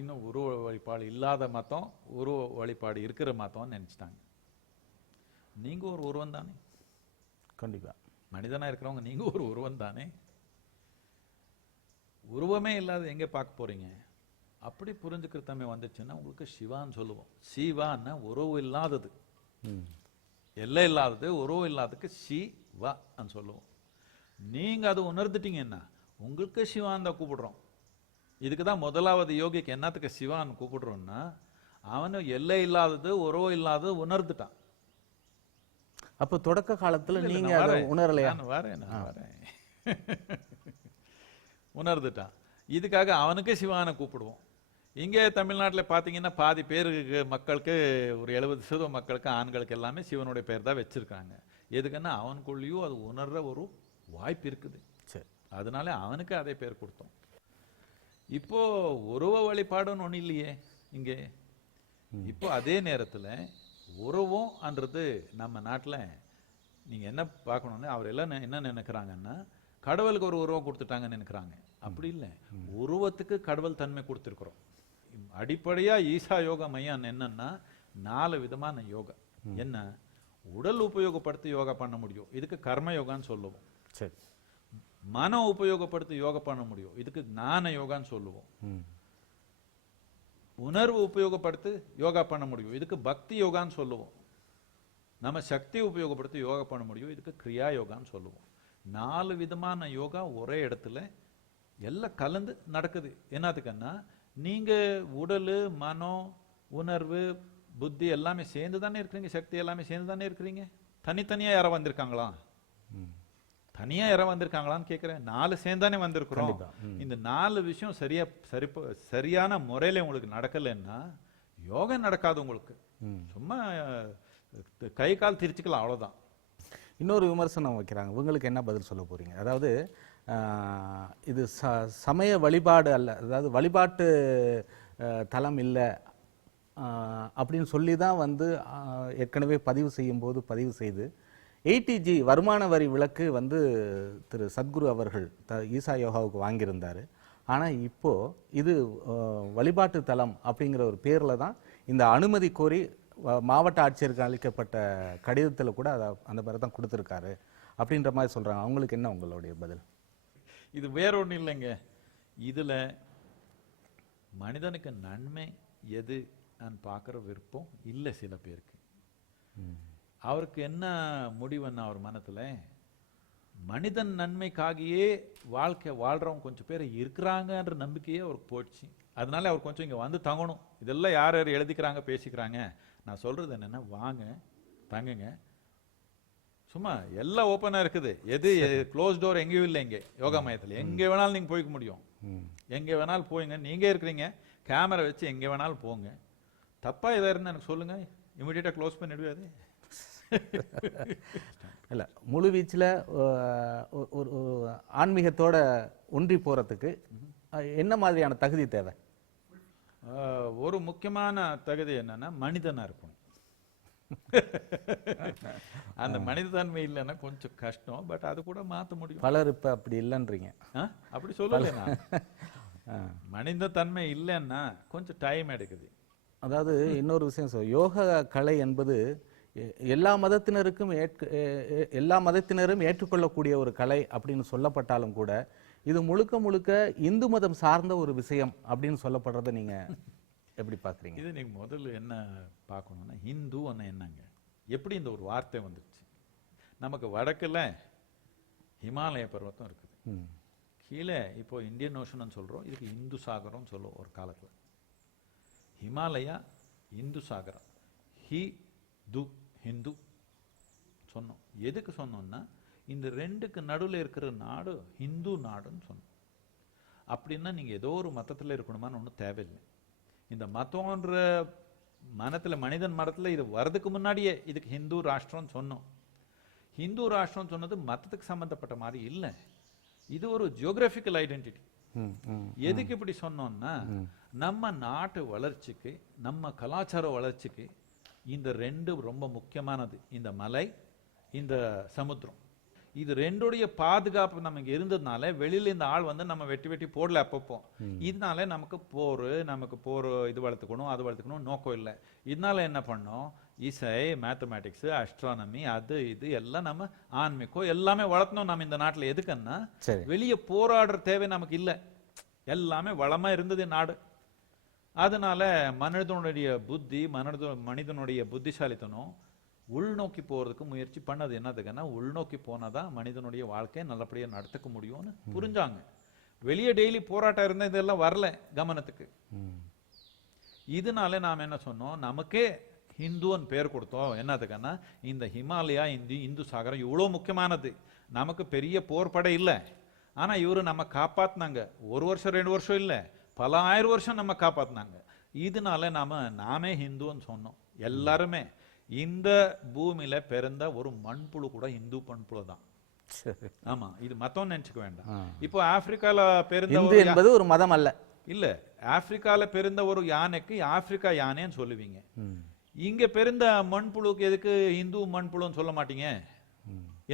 இன்னும் உருவ வழிபாடு இல்லாத மதம் உருவ வழிபாடு இருக்கிற மதம்னு நினைச்சிட்டாங்க. நீங்க ஒரு உருவம் தானே, கண்டிப்பா மனிதனா இருக்கிறவங்க நீங்க ஒரு உருவம் தானே, உருவமே இல்லாத எங்க பார்க்க போறீங்க? அப்படி புரிஞ்சுக்கிறதமே வந்துச்சுன்னா உங்களுக்கு சிவான்னு சொல்லுவோம். சிவான்னா உறவு இல்லாதது, எல்லை இல்லாதது, உறவு இல்லாததுக்கு சிவான்னு சொல்லுவோம். நீங்க அது உணர்ந்துட்டீங்கன்னா உங்களுக்கு சிவான் தான் கூப்பிடுறோம். இதுக்கு தான் முதலாவது யோகிக்கு என்னத்துக்கு சிவான்னு கூப்பிடுறோம்னா, அவனு எல்லை இல்லாதது உறவு இல்லாதது உணர்ந்துட்டான். அப்ப தொடக்க காலத்துல இல்ல, நீங்க நான் அதை வரேன். உணரலையா? நான் வரேன். உணர்ந்துட்டான். இதுக்காக அவனுக்கு சிவானை கூப்பிடுவோம். இங்கே தமிழ்நாட்டில் பார்த்தீங்கன்னா பாதி பேருக்கு மக்களுக்கு ஒரு 70% மக்களுக்கு ஆண்களுக்கு எல்லாமே சிவனுடைய பேர் தான் வச்சிருக்காங்க. எதுக்குன்னா அவனுக்குள்ளேயும் அது உணர்ற ஒரு வாய்ப்பு இருக்குது. சரி, அதனால அவனுக்கு அதே பேர் கொடுத்தோம். இப்போ உருவ வழிபாடுன்னு ஒண்ணு இல்லையே இங்கே. இப்போ அதே நேரத்துல உருவம்ன்றது நம்ம நாட்டுல நீங்க என்ன பார்க்கணும்னா, அவர் எல்லாம் என்ன நினைக்கிறாங்கன்னா, கடவுளுக்கு ஒரு உருவம் கொடுத்துட்டாங்கன்னு நினைக்கிறாங்க. அப்படி இல்லை, உருவத்துக்கு கடவுள் தன்மை கொடுத்துருக்குறோம். அடிப்படையா ஈசா யோகா மையம் என்னன்னா 4 விதமான யோகா. என்ன? உடல் உபயோகப்படுத்தி யோகா பண்ண முடியும், இதுக்கு கர்ம யோகான்னு சொல்லுவோம். சரி. மன உபயோகப்படுத்தி யோகா பண்ண முடியும், இதுக்கு ஞான யோகான்னு சொல்லுவோம். உணர்வு உபயோகப்படுத்தி யோகா பண்ண முடியும், இதுக்கு பக்தி யோகான்னு சொல்லுவோம். நம்ம சக்தி உபயோகப்படுத்தி யோகா பண்ண முடியும், இதுக்கு கிரியா யோகான்னு சொல்லுவோம். 4 விதமான யோகா ஒரே இடத்துல எல்லாம் கலந்து நடக்குது. என்னத்துக்குன்னா, நீங்க உடல், மனம், உணர்வு, புத்தி எல்லாமே சேர்ந்து தானே இருக்கிறீங்க, சக்தி எல்லாமே சேர்ந்து தானே இருக்கிறீங்க. தனித்தனியா யாரோ வந்திருக்காங்களா? தனியா யாரோ வந்திருக்காங்களான்னு கேட்கிறேன். 4 சேர்ந்தானே வந்திருக்கிறோம். இந்த 4 விஷயம் சரியான முறையில உங்களுக்கு நடக்கலைன்னா யோகம் நடக்காது உங்களுக்கு. சும்மா கை கால் திரிச்சுக்கலாம், அவ்வளவுதான். இன்னொரு விமர்சனம் வைக்கிறாங்க, உங்களுக்கு என்ன பதில் சொல்ல போறீங்க? அதாவது இது சமய வழிபாடு அல்ல, அதாவது வழிபாட்டு தலம் இல்லை அப்படின்னு சொல்லி தான் வந்து ஏற்கனவே பதிவு செய்து 80G வருமான வரி விலக்கு வந்து திரு சத்குரு அவர்கள் ஈசா யோகாவுக்கு வாங்கியிருந்தார். ஆனால் இப்போ இது வழிபாட்டு தலம் அப்படிங்கிற ஒரு பேரில் தான் இந்த அனுமதி கோரி மாவட்ட ஆட்சியருக்கு அளிக்கப்பட்ட கடிதத்தில் கூட அந்த பேரை தான் கொடுத்துருக்காரு அப்படின்ற மாதிரி சொல்கிறாங்க. அவங்களுக்கு என்ன உங்களுடைய பதில்? இது வேற ஒன்றும் இல்லைங்க. இதில் மனிதனுக்கு நன்மை எது நான் பார்க்குற விருப்பம் இல்லை சில பேருக்கு. அவருக்கு என்ன முடிவுன்னா, அவர் மனத்துல மனிதன் நன்மைக்காகியே வாழ்க்கை வாழ்றவங்க கொஞ்சம் பேர் இருக்கிறாங்கன்ற நம்பிக்கையே அவருக்கு போயிடுச்சு. அதனால அவர் கொஞ்சம் இங்கே வந்து தங்கணும். இதெல்லாம் யார் யார் எழுதிக்கிறாங்க பேசிக்கிறாங்க. நான் சொல்றது என்னன்னா, வாங்க தங்குங்க, சும்மா எல்லாம் ஓப்பனா இருக்குது. எது க்ளோஸ் டோர் எங்கேயும் இல்லை. இங்கே யோகா மையத்தில் எங்கே வேணாலும் நீங்க போய்க்க முடியும். எங்கே வேணாலும் போய்ங்க. நீங்க இருக்கிறீங்க, கேமரா வச்சு எங்கே வேணாலும் போங்க. தப்பா எதா இருந்தா எனக்கு சொல்லுங்க, இமிடியேட்டா க்ளோஸ் பண்ணிடுவாது. இல்லை, முழு வீச்சில் ஒரு ஆன்மீகத்தோட ஒன்றி போகிறதுக்கு என்ன மாதிரியான தகுதி தேவை? ஒரு முக்கியமான தகுதி என்னன்னா, மனிதனா இருக்கணும். அந்த மனித தன்மை இல்லைன்னா கொஞ்சம் கஷ்டம். பட் அது கூட மாற்ற முடியும். பலர் இப்போ அப்படி இல்லைன்றீங்க. அப்படி சொல்லலைண்ணா, மனித தன்மை இல்லைன்னா கொஞ்சம் டைம் எடுக்குது. அதாவது இன்னொரு விஷயம், யோக கலை என்பது எல்லா மதத்தினரும் ஏற்றுக்கொள்ளக்கூடிய ஒரு கலை அப்படின்னு சொல்லப்பட்டாலும் கூட இது முழுக்க முழுக்க இந்து மதம் சார்ந்த ஒரு விஷயம் அப்படின்னு சொல்லப்படுறத நீங்க எப்படி பார்க்குறீங்க? இது நீங்க முதல்ல என்ன பார்க்கணும்னா, ஹிந்து என்னங்க, எப்படி இந்த ஒரு வார்த்தை வந்துச்சு? நமக்கு வடக்குல ஹிமாலய பர்வத்தம் இருக்குது, கீழே இப்போ இந்தியன் ஓஷன் சொல்றோம், இதுக்கு இந்து சாகரம் சொல்லுவோம். ஒரு காலத்துல ஹிமாலயா, இந்து சாகரம், ஹிந்து சொன்னோம். எதுக்கு சொன்னோம்னா, இந்த ரெண்டுக்கு நடுவில் இருக்கிற நாடு ஹிந்து நாடுன்னு சொன்னோம். அப்படின்னா நீங்க ஏதோ ஒரு மதத்தில் இருக்கணுமான்னு ஒன்றும் தேவையில்லை. இந்த மதம்ன்ற மனத்தில், மனிதன் மனத்தில் இது வர்றதுக்கு முன்னாடியே இதுக்கு ஹிந்து ராஷ்டிரம்னு சொன்னோம். ஹிந்து ராஷ்டிரம் சொன்னது மதத்துக்கு சம்பந்தப்பட்ட மாதிரி இல்லை, இது ஒரு ஜியோகிராபிக்கல் ஐடென்டிட்டி. எதுக்கு இப்படி சொன்னோம்னா, நம்ம நாட்டு வளர்ச்சிக்கு, நம்ம கலாச்சார வளர்ச்சிக்கு இந்த ரெண்டு ரொம்ப முக்கியமானது. இந்த மலை, இந்த சமுத்திரம், இது ரெண்டுடைய பாதுகாப்பு நமக்கு இருந்ததுனால வெளியில இந்த ஆள் வந்து நம்ம வெட்டி வெட்டி போடல அப்பப்போ. இதனால நமக்கு போர் இது வளர்த்துக்கணும் அது வளர்த்துக்கணும் நோக்கம் இல்லை. இதனால என்ன பண்ணோம், இசை, மேத்தமேட்டிக்ஸ், அஸ்ட்ரானமி, அது இது எல்லாம் நம்ம ஆன்மீகம் எல்லாமே வளர்த்தணும் நம்ம இந்த நாட்டுல. எதுக்குன்னா வெளியே போராடுற தேவை நமக்கு இல்லை, எல்லாமே வளமா இருந்தது நாடு. அதனால மனிதனுடைய புத்தி, மனிதனுடைய புத்திசாலித்தனம் உள்நோக்கி போறதுக்கு முயற்சி பண்ணது. என்னதுக்குன்னா உள்நோக்கி போனாதான் மனிதனுடைய வாழ்க்கையை நல்லபடியா நடத்துக்க முடியும்னு புரிஞ்சாங்க. வெளியே டெய்லி போராட்டம் இருந்தா இதெல்லாம் வரல கவனத்துக்கு. இதனால நாம என்ன சொன்னோம், நமக்கே ஹிந்துன்னு பேர் கொடுத்தோம். என்னதுக்குன்னா இந்த ஹிமாலயா, இந்து சாகரம் இவ்வளவு முக்கியமானது. நமக்கு பெரிய போர் படை இல்லை, ஆனா இவரு நம்ம காப்பாத்தினாங்க. 1 வருஷம் 2 வருஷம் இல்லை, பல 1000 வருஷம் நம்ம காப்பாத்தினாங்க. இதனால நாமே ஹிந்துன்னு சொன்னோம். எல்லாருமே இந்த பூமியில பிறந்த ஒரு மண்புழு கூட இந்து மண்புழு தான். ஆமா, இது மத்தம் நினைச்சுக்க வேண்டாம். இப்போ ஆப்பிரிக்கால பிறந்த என்பது ஒரு மதம் அல்ல. இல்ல, ஆப்பிரிக்கால பிறந்த ஒரு யானைக்கு ஆப்பிரிக்கா யானைன்னு சொல்லுவீங்க. இங்க பிறந்த மண்புழுக்கு எதுக்கு இந்து மண்புழுன்னு சொல்ல மாட்டீங்க?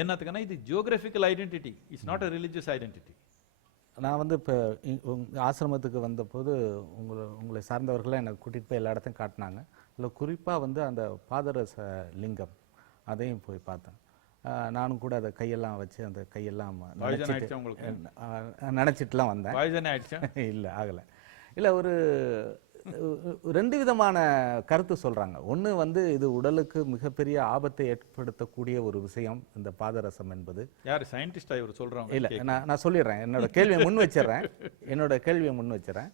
என்னத்துக்குன்னா இது geographical identity, it's not a religious identity. நான் வந்து இப்போ ஆசிரமத்துக்கு வந்தபோது உங்களை சார்ந்தவர்களாக எனக்கு கூட்டிகிட்டு போய் எல்லா இடத்தையும் காட்டினாங்க. அதில் குறிப்பாக வந்து அந்த பாதரச லிங்கம் அதையும் போய் பார்த்தேன். நானும் கூட அதை கையெல்லாம் வச்சு அந்த கையெல்லாம் நினச்சிட்டுலாம் வந்தேன். இல்லை, ஆகலை. இல்லை, ஒரு 2 விதமான கருத்து சொல்றாங்க. ஒன்று வந்து இது உடலுக்கு மிகப்பெரிய ஆபத்தை ஏற்படுத்தக்கூடிய ஒரு விஷயம் இந்த பாதரசம் என்பது. யார் சயின்டிஸ்டா இவர் சொல்றாங்க? இல்லை, நான் சொல்லிடுறேன், என்னோட கேள்வியை முன் வச்சிடறேன்.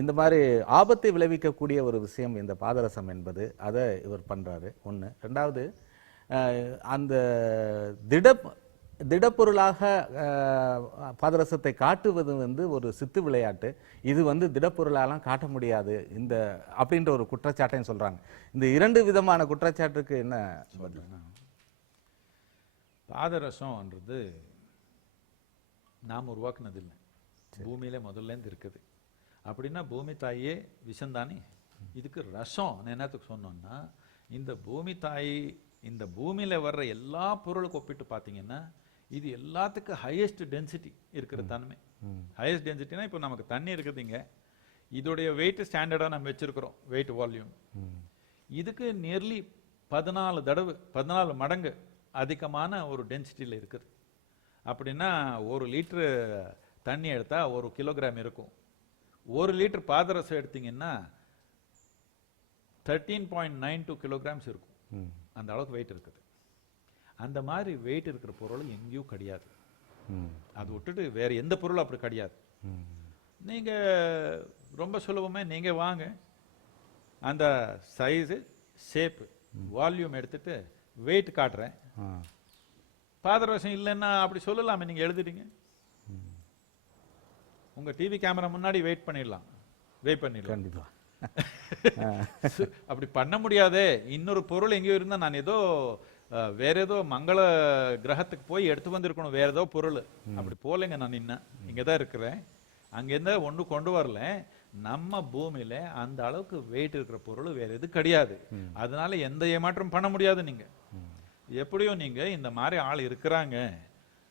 இந்த மாதிரி ஆபத்தை விளைவிக்கக்கூடிய ஒரு விஷயம் இந்த பாதரசம் என்பது, அதை இவர் பண்றாரு. ஒன்று. ரெண்டாவது, அந்த திடப்பொருளாக பாதரசத்தை காட்டுவது வந்து ஒரு சித்து விளையாட்டு. இது வந்து திடப்பொருளாலாம் காட்ட முடியாது இந்த அப்படின்ற ஒரு குற்றச்சாட்டையும் சொல்றாங்க. இந்த 2 விதமான குற்றச்சாட்டுக்கு என்ன பதில்? பாதரசம்ன்றது நாம் உருவாக்குனது இல்லை, பூமியில முதல்ல இருந்து இருக்குது. அப்படின்னா பூமி தாயே விஷந்தானே. இதுக்கு ரசம் என்னத்துக்கு சொன்னோம்னா, இந்த பூமி தாய் இந்த பூமியில வர்ற எல்லா பொருளுக்கு ஒப்பிட்டு பார்த்தீங்கன்னா இது எல்லாத்துக்கும் ஹையஸ்ட் டென்சிட்டி இருக்கிற தன்மை. ஹையஸ்ட் டென்சிட்டினா இப்போ நமக்கு தண்ணி இருக்குதுங்க, இதோடைய வெயிட் ஸ்டாண்டர்டாக நம்ம வச்சிருக்கிறோம், வெயிட் வால்யூம். இதுக்கு நியர்லி 14 மடங்கு அதிகமான ஒரு டென்சிட்டியில் இருக்குது. அப்படின்னா 1 லிட்டரு தண்ணி எடுத்தா 1 கிலோகிராம் இருக்கும். 1 லிட்டர் பாதரசம் எடுத்தீங்கன்னா 13.92 கிலோகிராம்ஸ் இருக்கும். அந்த அளவுக்கு வெயிட் இருக்குது. அந்த மாதிரி வெயிட் இருக்கிற பொருள் எங்கேயும் கிடையாது. அது விட்டுட்டு வேற எந்த பொருளும் அப்படி கிடையாது. நீங்க ரொம்ப சுலபமே நீங்க வாங்க, அந்த சைஸு, ஷேப்பு, வால்யூம் எடுத்துட்டு வெயிட் காட்டுறேன். பாதரசம் இல்லைன்னா அப்படி சொல்லலாமே, நீங்க எழுதிட்டீங்க. உங்க டிவி கேமரா முன்னாடி வெயிட் பண்ணிடலாம். கண்டிப்பா. அப்படி பண்ண முடியாதே. இன்னொரு பொருள் எங்கேயோ இருந்தா நான் ஏதோ வேற ஏதோ மங்கள கிரகத்துக்கு போய் எடுத்து வந்திருக்கணும், வேற ஏதோ பொருள். அப்படி போலங்க, நான் இங்கதான் இருக்கிறேன். அங்கிருந்த ஒண்ணு கொண்டு வரல. நம்ம பூமியில அந்த அளவுக்கு வெயிட் இருக்கிற பொருள் வேற எது கிடையாது. அதனால எந்த ஏமாற்றம் பண்ண முடியாது. நீங்க எப்படியோ நீங்க இந்த மாதிரி ஆள் இருக்கிறாங்க,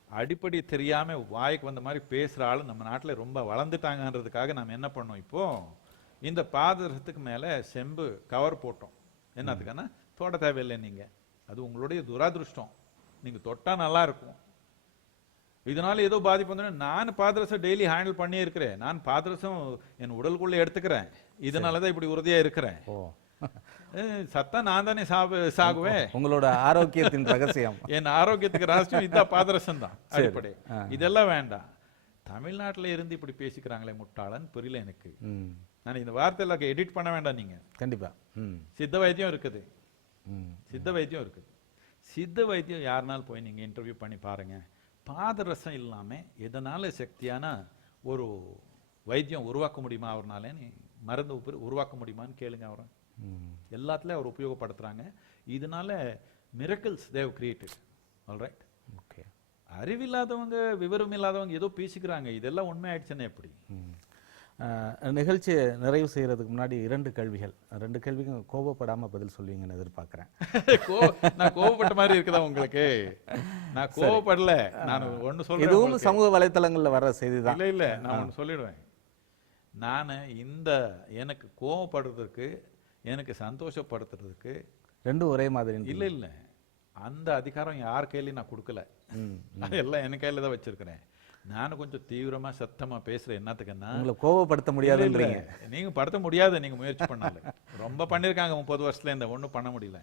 அடிப்படை தெரியாம வாய்க்கு வந்த மாதிரி பேசுற ஆள் நம்ம நாட்டுல ரொம்ப வளர்ந்துட்டாங்கன்றதுக்காக நம்ம என்ன பண்ணோம், இப்போ இந்த பாதரசத்துக்கு மேல செம்பு கவர் போட்டோம். என்னத்துக்குன்னா தொட தேவையில்லை நீங்க, அது உங்களுடைய துராதிருஷ்டம். நீங்க தொட்டா நல்லா இருக்கும். இதனால ஏதோ பாதிப்பு வந்து, நான் பாதரசம் டெய்லி ஹேண்டில் பண்ணி இருக்கிறேன். நான் பாதரசம் என் உடலுக்குள்ள எடுத்துக்கிறேன். இதனாலதான் இப்படி உறுதியா இருக்கிறேன். சத்தா நான் தானே சாகுவேன். உங்களோட ஆரோக்கியத்தின் ரகசியம், என் ஆரோக்கியத்துக்கு ரகசியம் இதான் பாதரசம் தான் அடிப்படை. இதெல்லாம் வேண்டாம். தமிழ்நாட்டுல இருந்து இப்படி பேசிக்கிறாங்களே முட்டாளன்னு புரியல எனக்கு. நான் இந்த வார்த்தையில எடிட் பண்ண வேண்டாம். நீங்க கண்டிப்பா சித்த வைத்தியம் இருக்குது, சித்த வைத்தியம் யாருனாலும் போய் நீங்க இன்டர்வியூ பண்ணி பாருங்க. பாதரசம் இல்லாம எதனால சக்தியான ஒரு வைத்தியம் உருவாக்க முடியுமா அவர்னால, மருந்து உருவாக்க முடியுமான்னு கேளுங்க. அவரை எல்லாத்துலயும் அவர் உபயோகப்படுத்துறாங்க. இதனால miracles they have created. All right. Okay. அறிவில்லாதவங்க, விவரம் இல்லாதவங்க ஏதோ பேசிக்கிறாங்க. இதெல்லாம் உண்மை ஆயிடுச்சுன்னா எப்படி? நிகழ்ச்சியை நிறைவு செய்கிறதுக்கு முன்னாடி 2 கேள்விகள். 2 கேள்விக்கும் கோபப்படாமல் பதில் சொல்லுவீங்கன்னு எதிர்பார்க்குறேன். நான் கோவப்பட்ட மாதிரி இருக்குதா உங்களுக்கு? நான் கோவப்படல. நான் ஒன்று சொல்றேன். இதுவும் சமூக வலைத்தளங்களில் வர செய்தி தான். இல்ல நான் ஒன்று சொல்லிடுவேன். நான் எனக்கு கோவப்படுறதுக்கு, எனக்கு சந்தோஷப்படுத்துறதுக்கு 2 ஒரே மாதிரி இல்ல அந்த அதிகாரம் யார் கையிலையும் நான் கொடுக்கல. எல்லாம் என் கையில தான் வச்சிருக்கிறேன். நானும் கொஞ்சம் தீவிரமா சத்தமா பேசுறேன். என்னத்துக்குன்னா உங்களை கோவப்படுத்த முடியாதுன்றீங்க. நீங்க படுத்த முடியாது. நீங்க முயற்சி பண்ணாலும் ரொம்ப பண்ணிருக்காங்க 30 வருஷத்துல இந்த ஒண்ணும் பண்ண முடியல.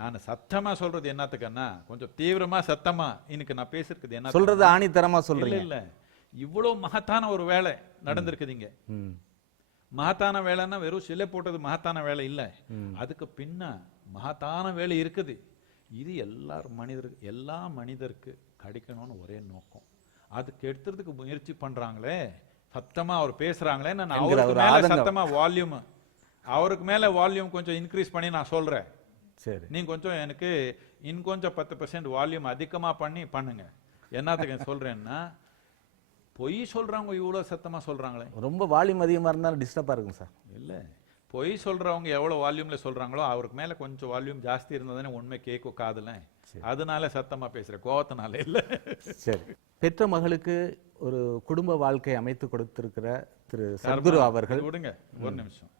நான் சத்தமா சொல்றது என்னத்துக்குன்னா கொஞ்சம் தீவிரமா சத்தமா இன்னைக்கு நான் பேசிருக்குது என்ன சொல்றது ஆணித்தரமா சொல்றீங்க. இல்ல இவ்வளவு மகத்தான ஒரு வேலை நடந்திருக்குதுங்க. மகத்தான வேலைன்னா வெறும் சிலை போட்டது மகத்தான வேலை இல்ல, அதுக்கு பின்ன மகத்தான வேலை இருக்குது. இது எல்லா மனிதருக்கு கிடைக்கணும்னு ஒரே நோக்கம். அதுக்கு எடுத்துறதுக்கு முயற்சி பண்றாங்களே, சத்தமா அவர் பேசுறாங்களே, நான் அவருக்கு மேல சத்தமா வால்யூம், அவருக்கு மேல வால்யூம் கொஞ்சம் இன்க்ரீஸ் பண்ணி நான் சொல்றேன். சரி, நீங்க கொஞ்சம் எனக்கு கொஞ்சம் 10% வால்யூம் அதிகமா பண்ணுங்க. என்னத்துக்கு சொல்றேன்னா, பொய் சொல்றவங்க இவ்வளவு சத்தமா சொல்றாங்களே. ரொம்ப வால்யூம் அதிகமா இருந்தாலும் டிஸ்டர்பா இருக்கும் சார். இல்ல பொய் சொல்றவங்க எவ்வளவு வால்யூம்ல சொல்றாங்களோ அவருக்கு மேல கொஞ்சம் வால்யூம் ஜாஸ்தி இருந்தாதானே உண்மை கேட்கும் காதுல. அதனால சத்தமா பேசுறேன், கோவத்தினால இல்ல. சரி, பெற்ற மகளுக்கு ஒரு குடும்ப வாழ்க்கை அமைத்து கொடுத்திருக்கிற திரு சத்குரு அவர்கள். விடுங்க ஒரு நிமிஷம்.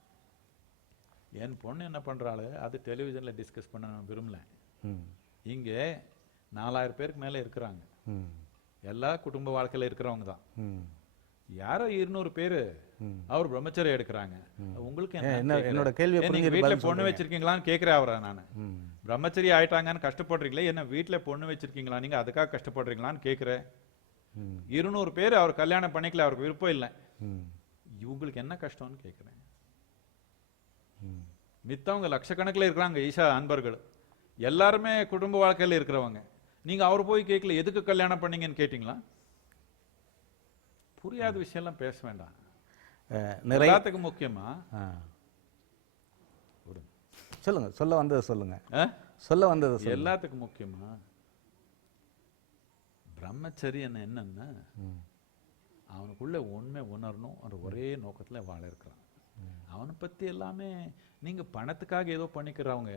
என் பொண்ணு என்ன பண்றாளு அது டெலிவிஷன்ல டிஸ்கஸ் பண்ண நான் விரும்பல. இங்க 4000 பேருக்கு மேல இருக்கிறாங்க. எல்லா குடும்ப வாழ்க்கையில இருக்கிறவங்க தான். யாரோ 200 பேரு அவர் பிரம்மச்சரியம் எடுக்கிறாங்க. உங்களுக்கு என்னோட கேள்வி, வீட்டுல பொண்ணு வச்சிருக்கீங்களான்னு கேட்கிறேன் அவரை. நானு பிரம்மச்சரி ஆயிட்டாங்கன்னு கஷ்டப்படுறீங்களே, என்ன வீட்டுல பொண்ணு வச்சிருக்கீங்களா, நீங்க அதுக்காக கஷ்டப்படுறீங்களான்னு கேட்கிறேன். 200 பேர் அவர் கல்யாணம் பண்ணிக்கல, அவருக்கு விருப்பம் இல்லை, இவங்களுக்கு என்ன கஷ்டம்னு கேட்கிறேன். மித்தவங்க லட்சக்கணக்கில் இருக்கிறாங்க ஈஷா அன்பர்கள், எல்லாருமே குடும்ப வாழ்க்கையில இருக்கிறவங்க. நீங்க அவர் போய் கேட்கல, எதுக்கு கல்யாணம் பண்ணீங்கன்னு கேட்டீங்களா? புரியாத விஷயம் எல்லாம் பேச வேண்டாம். எல்லாத்துக்கு முக்கியமா சொல்லுங்க, சொல்ல வந்தது சொல்லுங்க, சொல்ல வந்தது எல்லாத்துக்கும் முக்கியமா பிரம்மச்சரியன் என்னன்னா அவனுக்குள்ள உண்மை உணரணும் என்ற ஒரே நோக்கத்துல வாழ இருக்கிறான். அவனை பத்தி எல்லாமே நீங்க பணத்துக்காக ஏதோ பண்ணிக்கிறவங்க,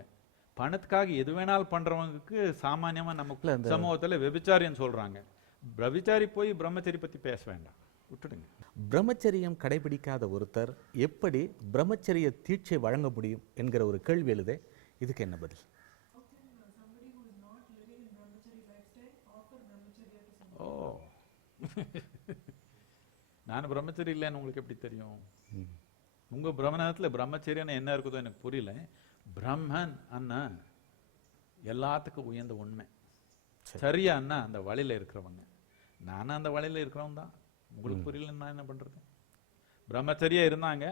பணத்துக்காக எது வேணாலும் பண்றவங்களுக்கு சாமானியமா நமக்கு சமூகத்துல விபச்சாரின்னு சொல்றாங்க. பிரவிச்சாரி போய் பிரம்மச்சரி பத்தி பேச வேண்டாம், விட்டுடுங்க. பிரம்மச்சரியம் கடைபிடிக்காத ஒருத்தர் எப்படி பிரம்மச்சரிய தீட்சை வழங்க முடியும் என்கிற ஒரு கேள்வி எழுதே, இதுக்கு என்ன பதில்? ஓ நான் பிரம்மச்சரி இல்லைன்னு உங்களுக்கு எப்படி தெரியும்? உங்க பிரம்மணத்துல பிரம்மச்சரியன்னு என்ன இருக்குதோ எனக்கு புரியல. பிரம்மன் அண்ணா எல்லாத்துக்கும் உயர்ந்த உண்மை, சரியா அண்ணா அந்த வழியில இருக்கிறவங்க. நானும் அந்த வழியில இருக்கிறவன் தான். உங்களுக்கு புரியலன்னு நான் என்ன பண்றது? பிரம்மச்சரியா இருந்தாங்க,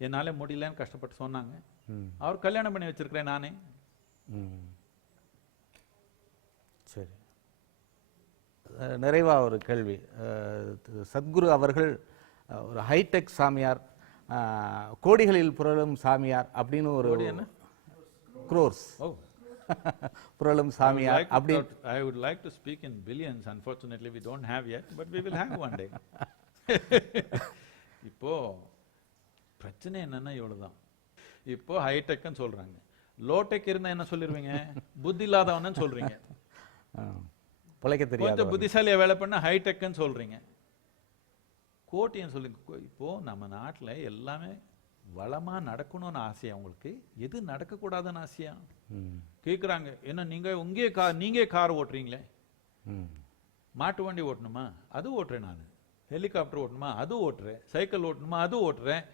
என்னால முடியலன்னு கஷ்டப்பட்டு சொன்னாங்க, அவர் கல்யாணம் பண்ணி வச்சிருக்கிறேன் நானே. சரி, நிறைவா ஒரு கேள்வி. சத்குரு அவர்கள் ஒரு ஹைடெக் சாமியார், கோடிகளில் புரளும் சாமியார் அப்படின்னு ஒரு க்ரோர்ஸ் புரளும் சாமியார் அப்படி. I would like to speak in billions. Unfortunately we don't have yet, but we will have one day. இப்போ பிரச்சனை என்னன்னா இவ்வளவுதான். இப்போ ஹைடெக்னு சொல்றாங்க, லோடெக் இருந்தா என்ன சொல்லிருவீங்க? புத்தி இல்லாதவன்னு சொல்றீங்க. பொழைக்க தெரியாது, கொஞ்சம் புத்திசாலியா வேலை பண்ண ஹைடெக்னு சொல்றீங்க. கோட்டின்னு சொல்லுங்க. இப்போ நம்ம நாட்டுல எல்லாமே வளமா நடக்கணும்னு ஆசையா உங்களுக்கு? எது நடக்க கூடாதுன்னு ஆசையா கேக்குறாங்க. என்ன நீங்க கார் ஓட்டுறீங்களே, மாட்டு வண்டி ஓட்டணுமா? அது ஓட்டுறேன் நான். ஹெலிகாப்டர் ஓட்டணுமா? அது ஓட்டுறேன். சைக்கிள் ஓட்டணுமா? அது ஓட்டுறேன்.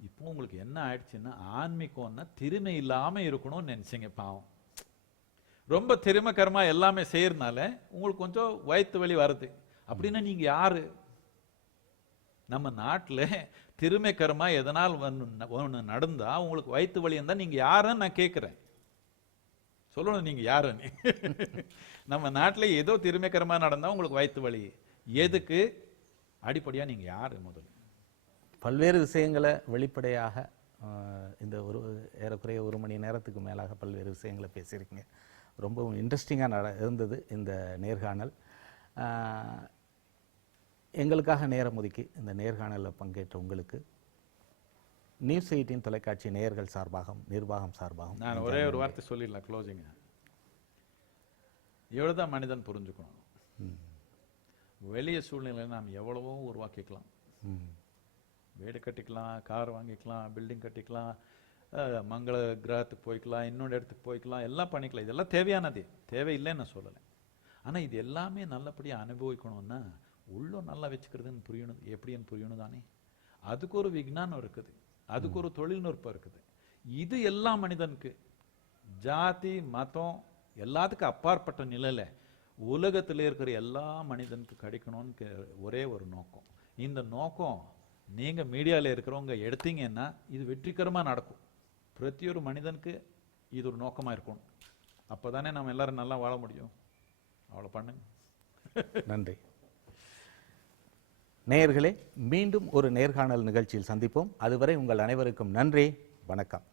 இப்போ உங்களுக்கு என்ன ஆயிடுச்சுன்னா, ஆன்மீகம்னா திறமை இல்லாம இருக்கணும்னு நினைச்சீங்க. பாவம், ரொம்ப திறமைக்கரமா எல்லாமே செய்யறதுனால உங்களுக்கு கொஞ்சம் வயிற்று வலி வருது. அப்படின்னா நீங்க யாரு? நம்ம நாட்டுல திறமைக்கரமா எதனால் ஒண்ணு நடந்தா உங்களுக்கு வயிற்று வலி இருந்தா நீங்க யாருன்னு நான் கேட்கிறேன். சொல்லணும் நீங்க யாருன்னு. நம்ம நாட்டுல ஏதோ திறமைக்கரமா நடந்தா உங்களுக்கு வயிற்று வலி எதுக்கு? அடிப்படையா நீங்க யாரு? முதல்ல பல்வேறு விஷயங்களை வெளிப்படையாக இந்த ஏறக்குறைய 1 மணி நேரத்துக்கு மேலாக பல்வேறு விஷயங்களை பேசியிருக்கீங்க. ரொம்பவும் இன்ட்ரெஸ்டிங்காக இருந்தது இந்த நேர்காணல். எங்களுக்காக நேரம் ஒதுக்கி இந்த நேர்காணலில் பங்கேற்ற உங்களுக்கு நியூஸ் 18 தொலைக்காட்சி நேயர்கள் சார்பாகவும் நிர்வாகம் சார்பாகவும் நான் ஒரே ஒரு வார்த்தை சொல்லிடலாம் க்ளோசிங். எவ்வளோதான் மனிதன் புரிஞ்சுக்கணும். வெளிய சூழ்நிலை நாம் எவ்வளவோ உருவாக்கிக்கலாம். வீடு கட்டிக்கலாம், கார் வாங்கிக்கலாம், பில்டிங் கட்டிக்கலாம், மங்கள கிரகத்துக்கு போய்க்கலாம், இன்னொரு இடத்துக்கு போய்க்கலாம், எல்லாம் பண்ணிக்கலாம். இதெல்லாம் தேவையானது, தேவையில்லைன்னு நான் சொல்லலை. ஆனால் இது எல்லாமே நல்லபடியாக அனுபவிக்கணும்னா உள்ளம் நல்லா வச்சுக்கிறதுன்னு புரியணும். எப்படின்னு புரியணும் தானே. அதுக்கு ஒரு விஞ்ஞானம் இருக்குது, அதுக்கு ஒரு தொழில்நுட்பம் இருக்குது. இது எல்லா மனிதனுக்கு ஜாதி மதம் எல்லாத்துக்கும் அப்பாற்பட்ட நிலையில உலகத்தில் இருக்கிற எல்லா மனிதனுக்கு கிடைக்கணும்னு ஒரே ஒரு நோக்கம். இந்த நோக்கம் நீங்க மீடியாவில் இருக்கிறவங்க எடுத்தீங்கன்னா இது வெற்றிகரமாக நடக்கும். பிரதி ஒரு மனிதனுக்கு இது ஒரு நோக்கமாக இருக்கணும். அப்போதானே நம்ம எல்லாரும் நல்லா வாழ முடியும். அவ்வளோ பண்ணுங்க. நன்றி. நேயர்களே, மீண்டும் ஒரு நேர்காணல் நிகழ்ச்சியில் சந்திப்போம். அதுவரை உங்கள் அனைவருக்கும் நன்றி, வணக்கம்.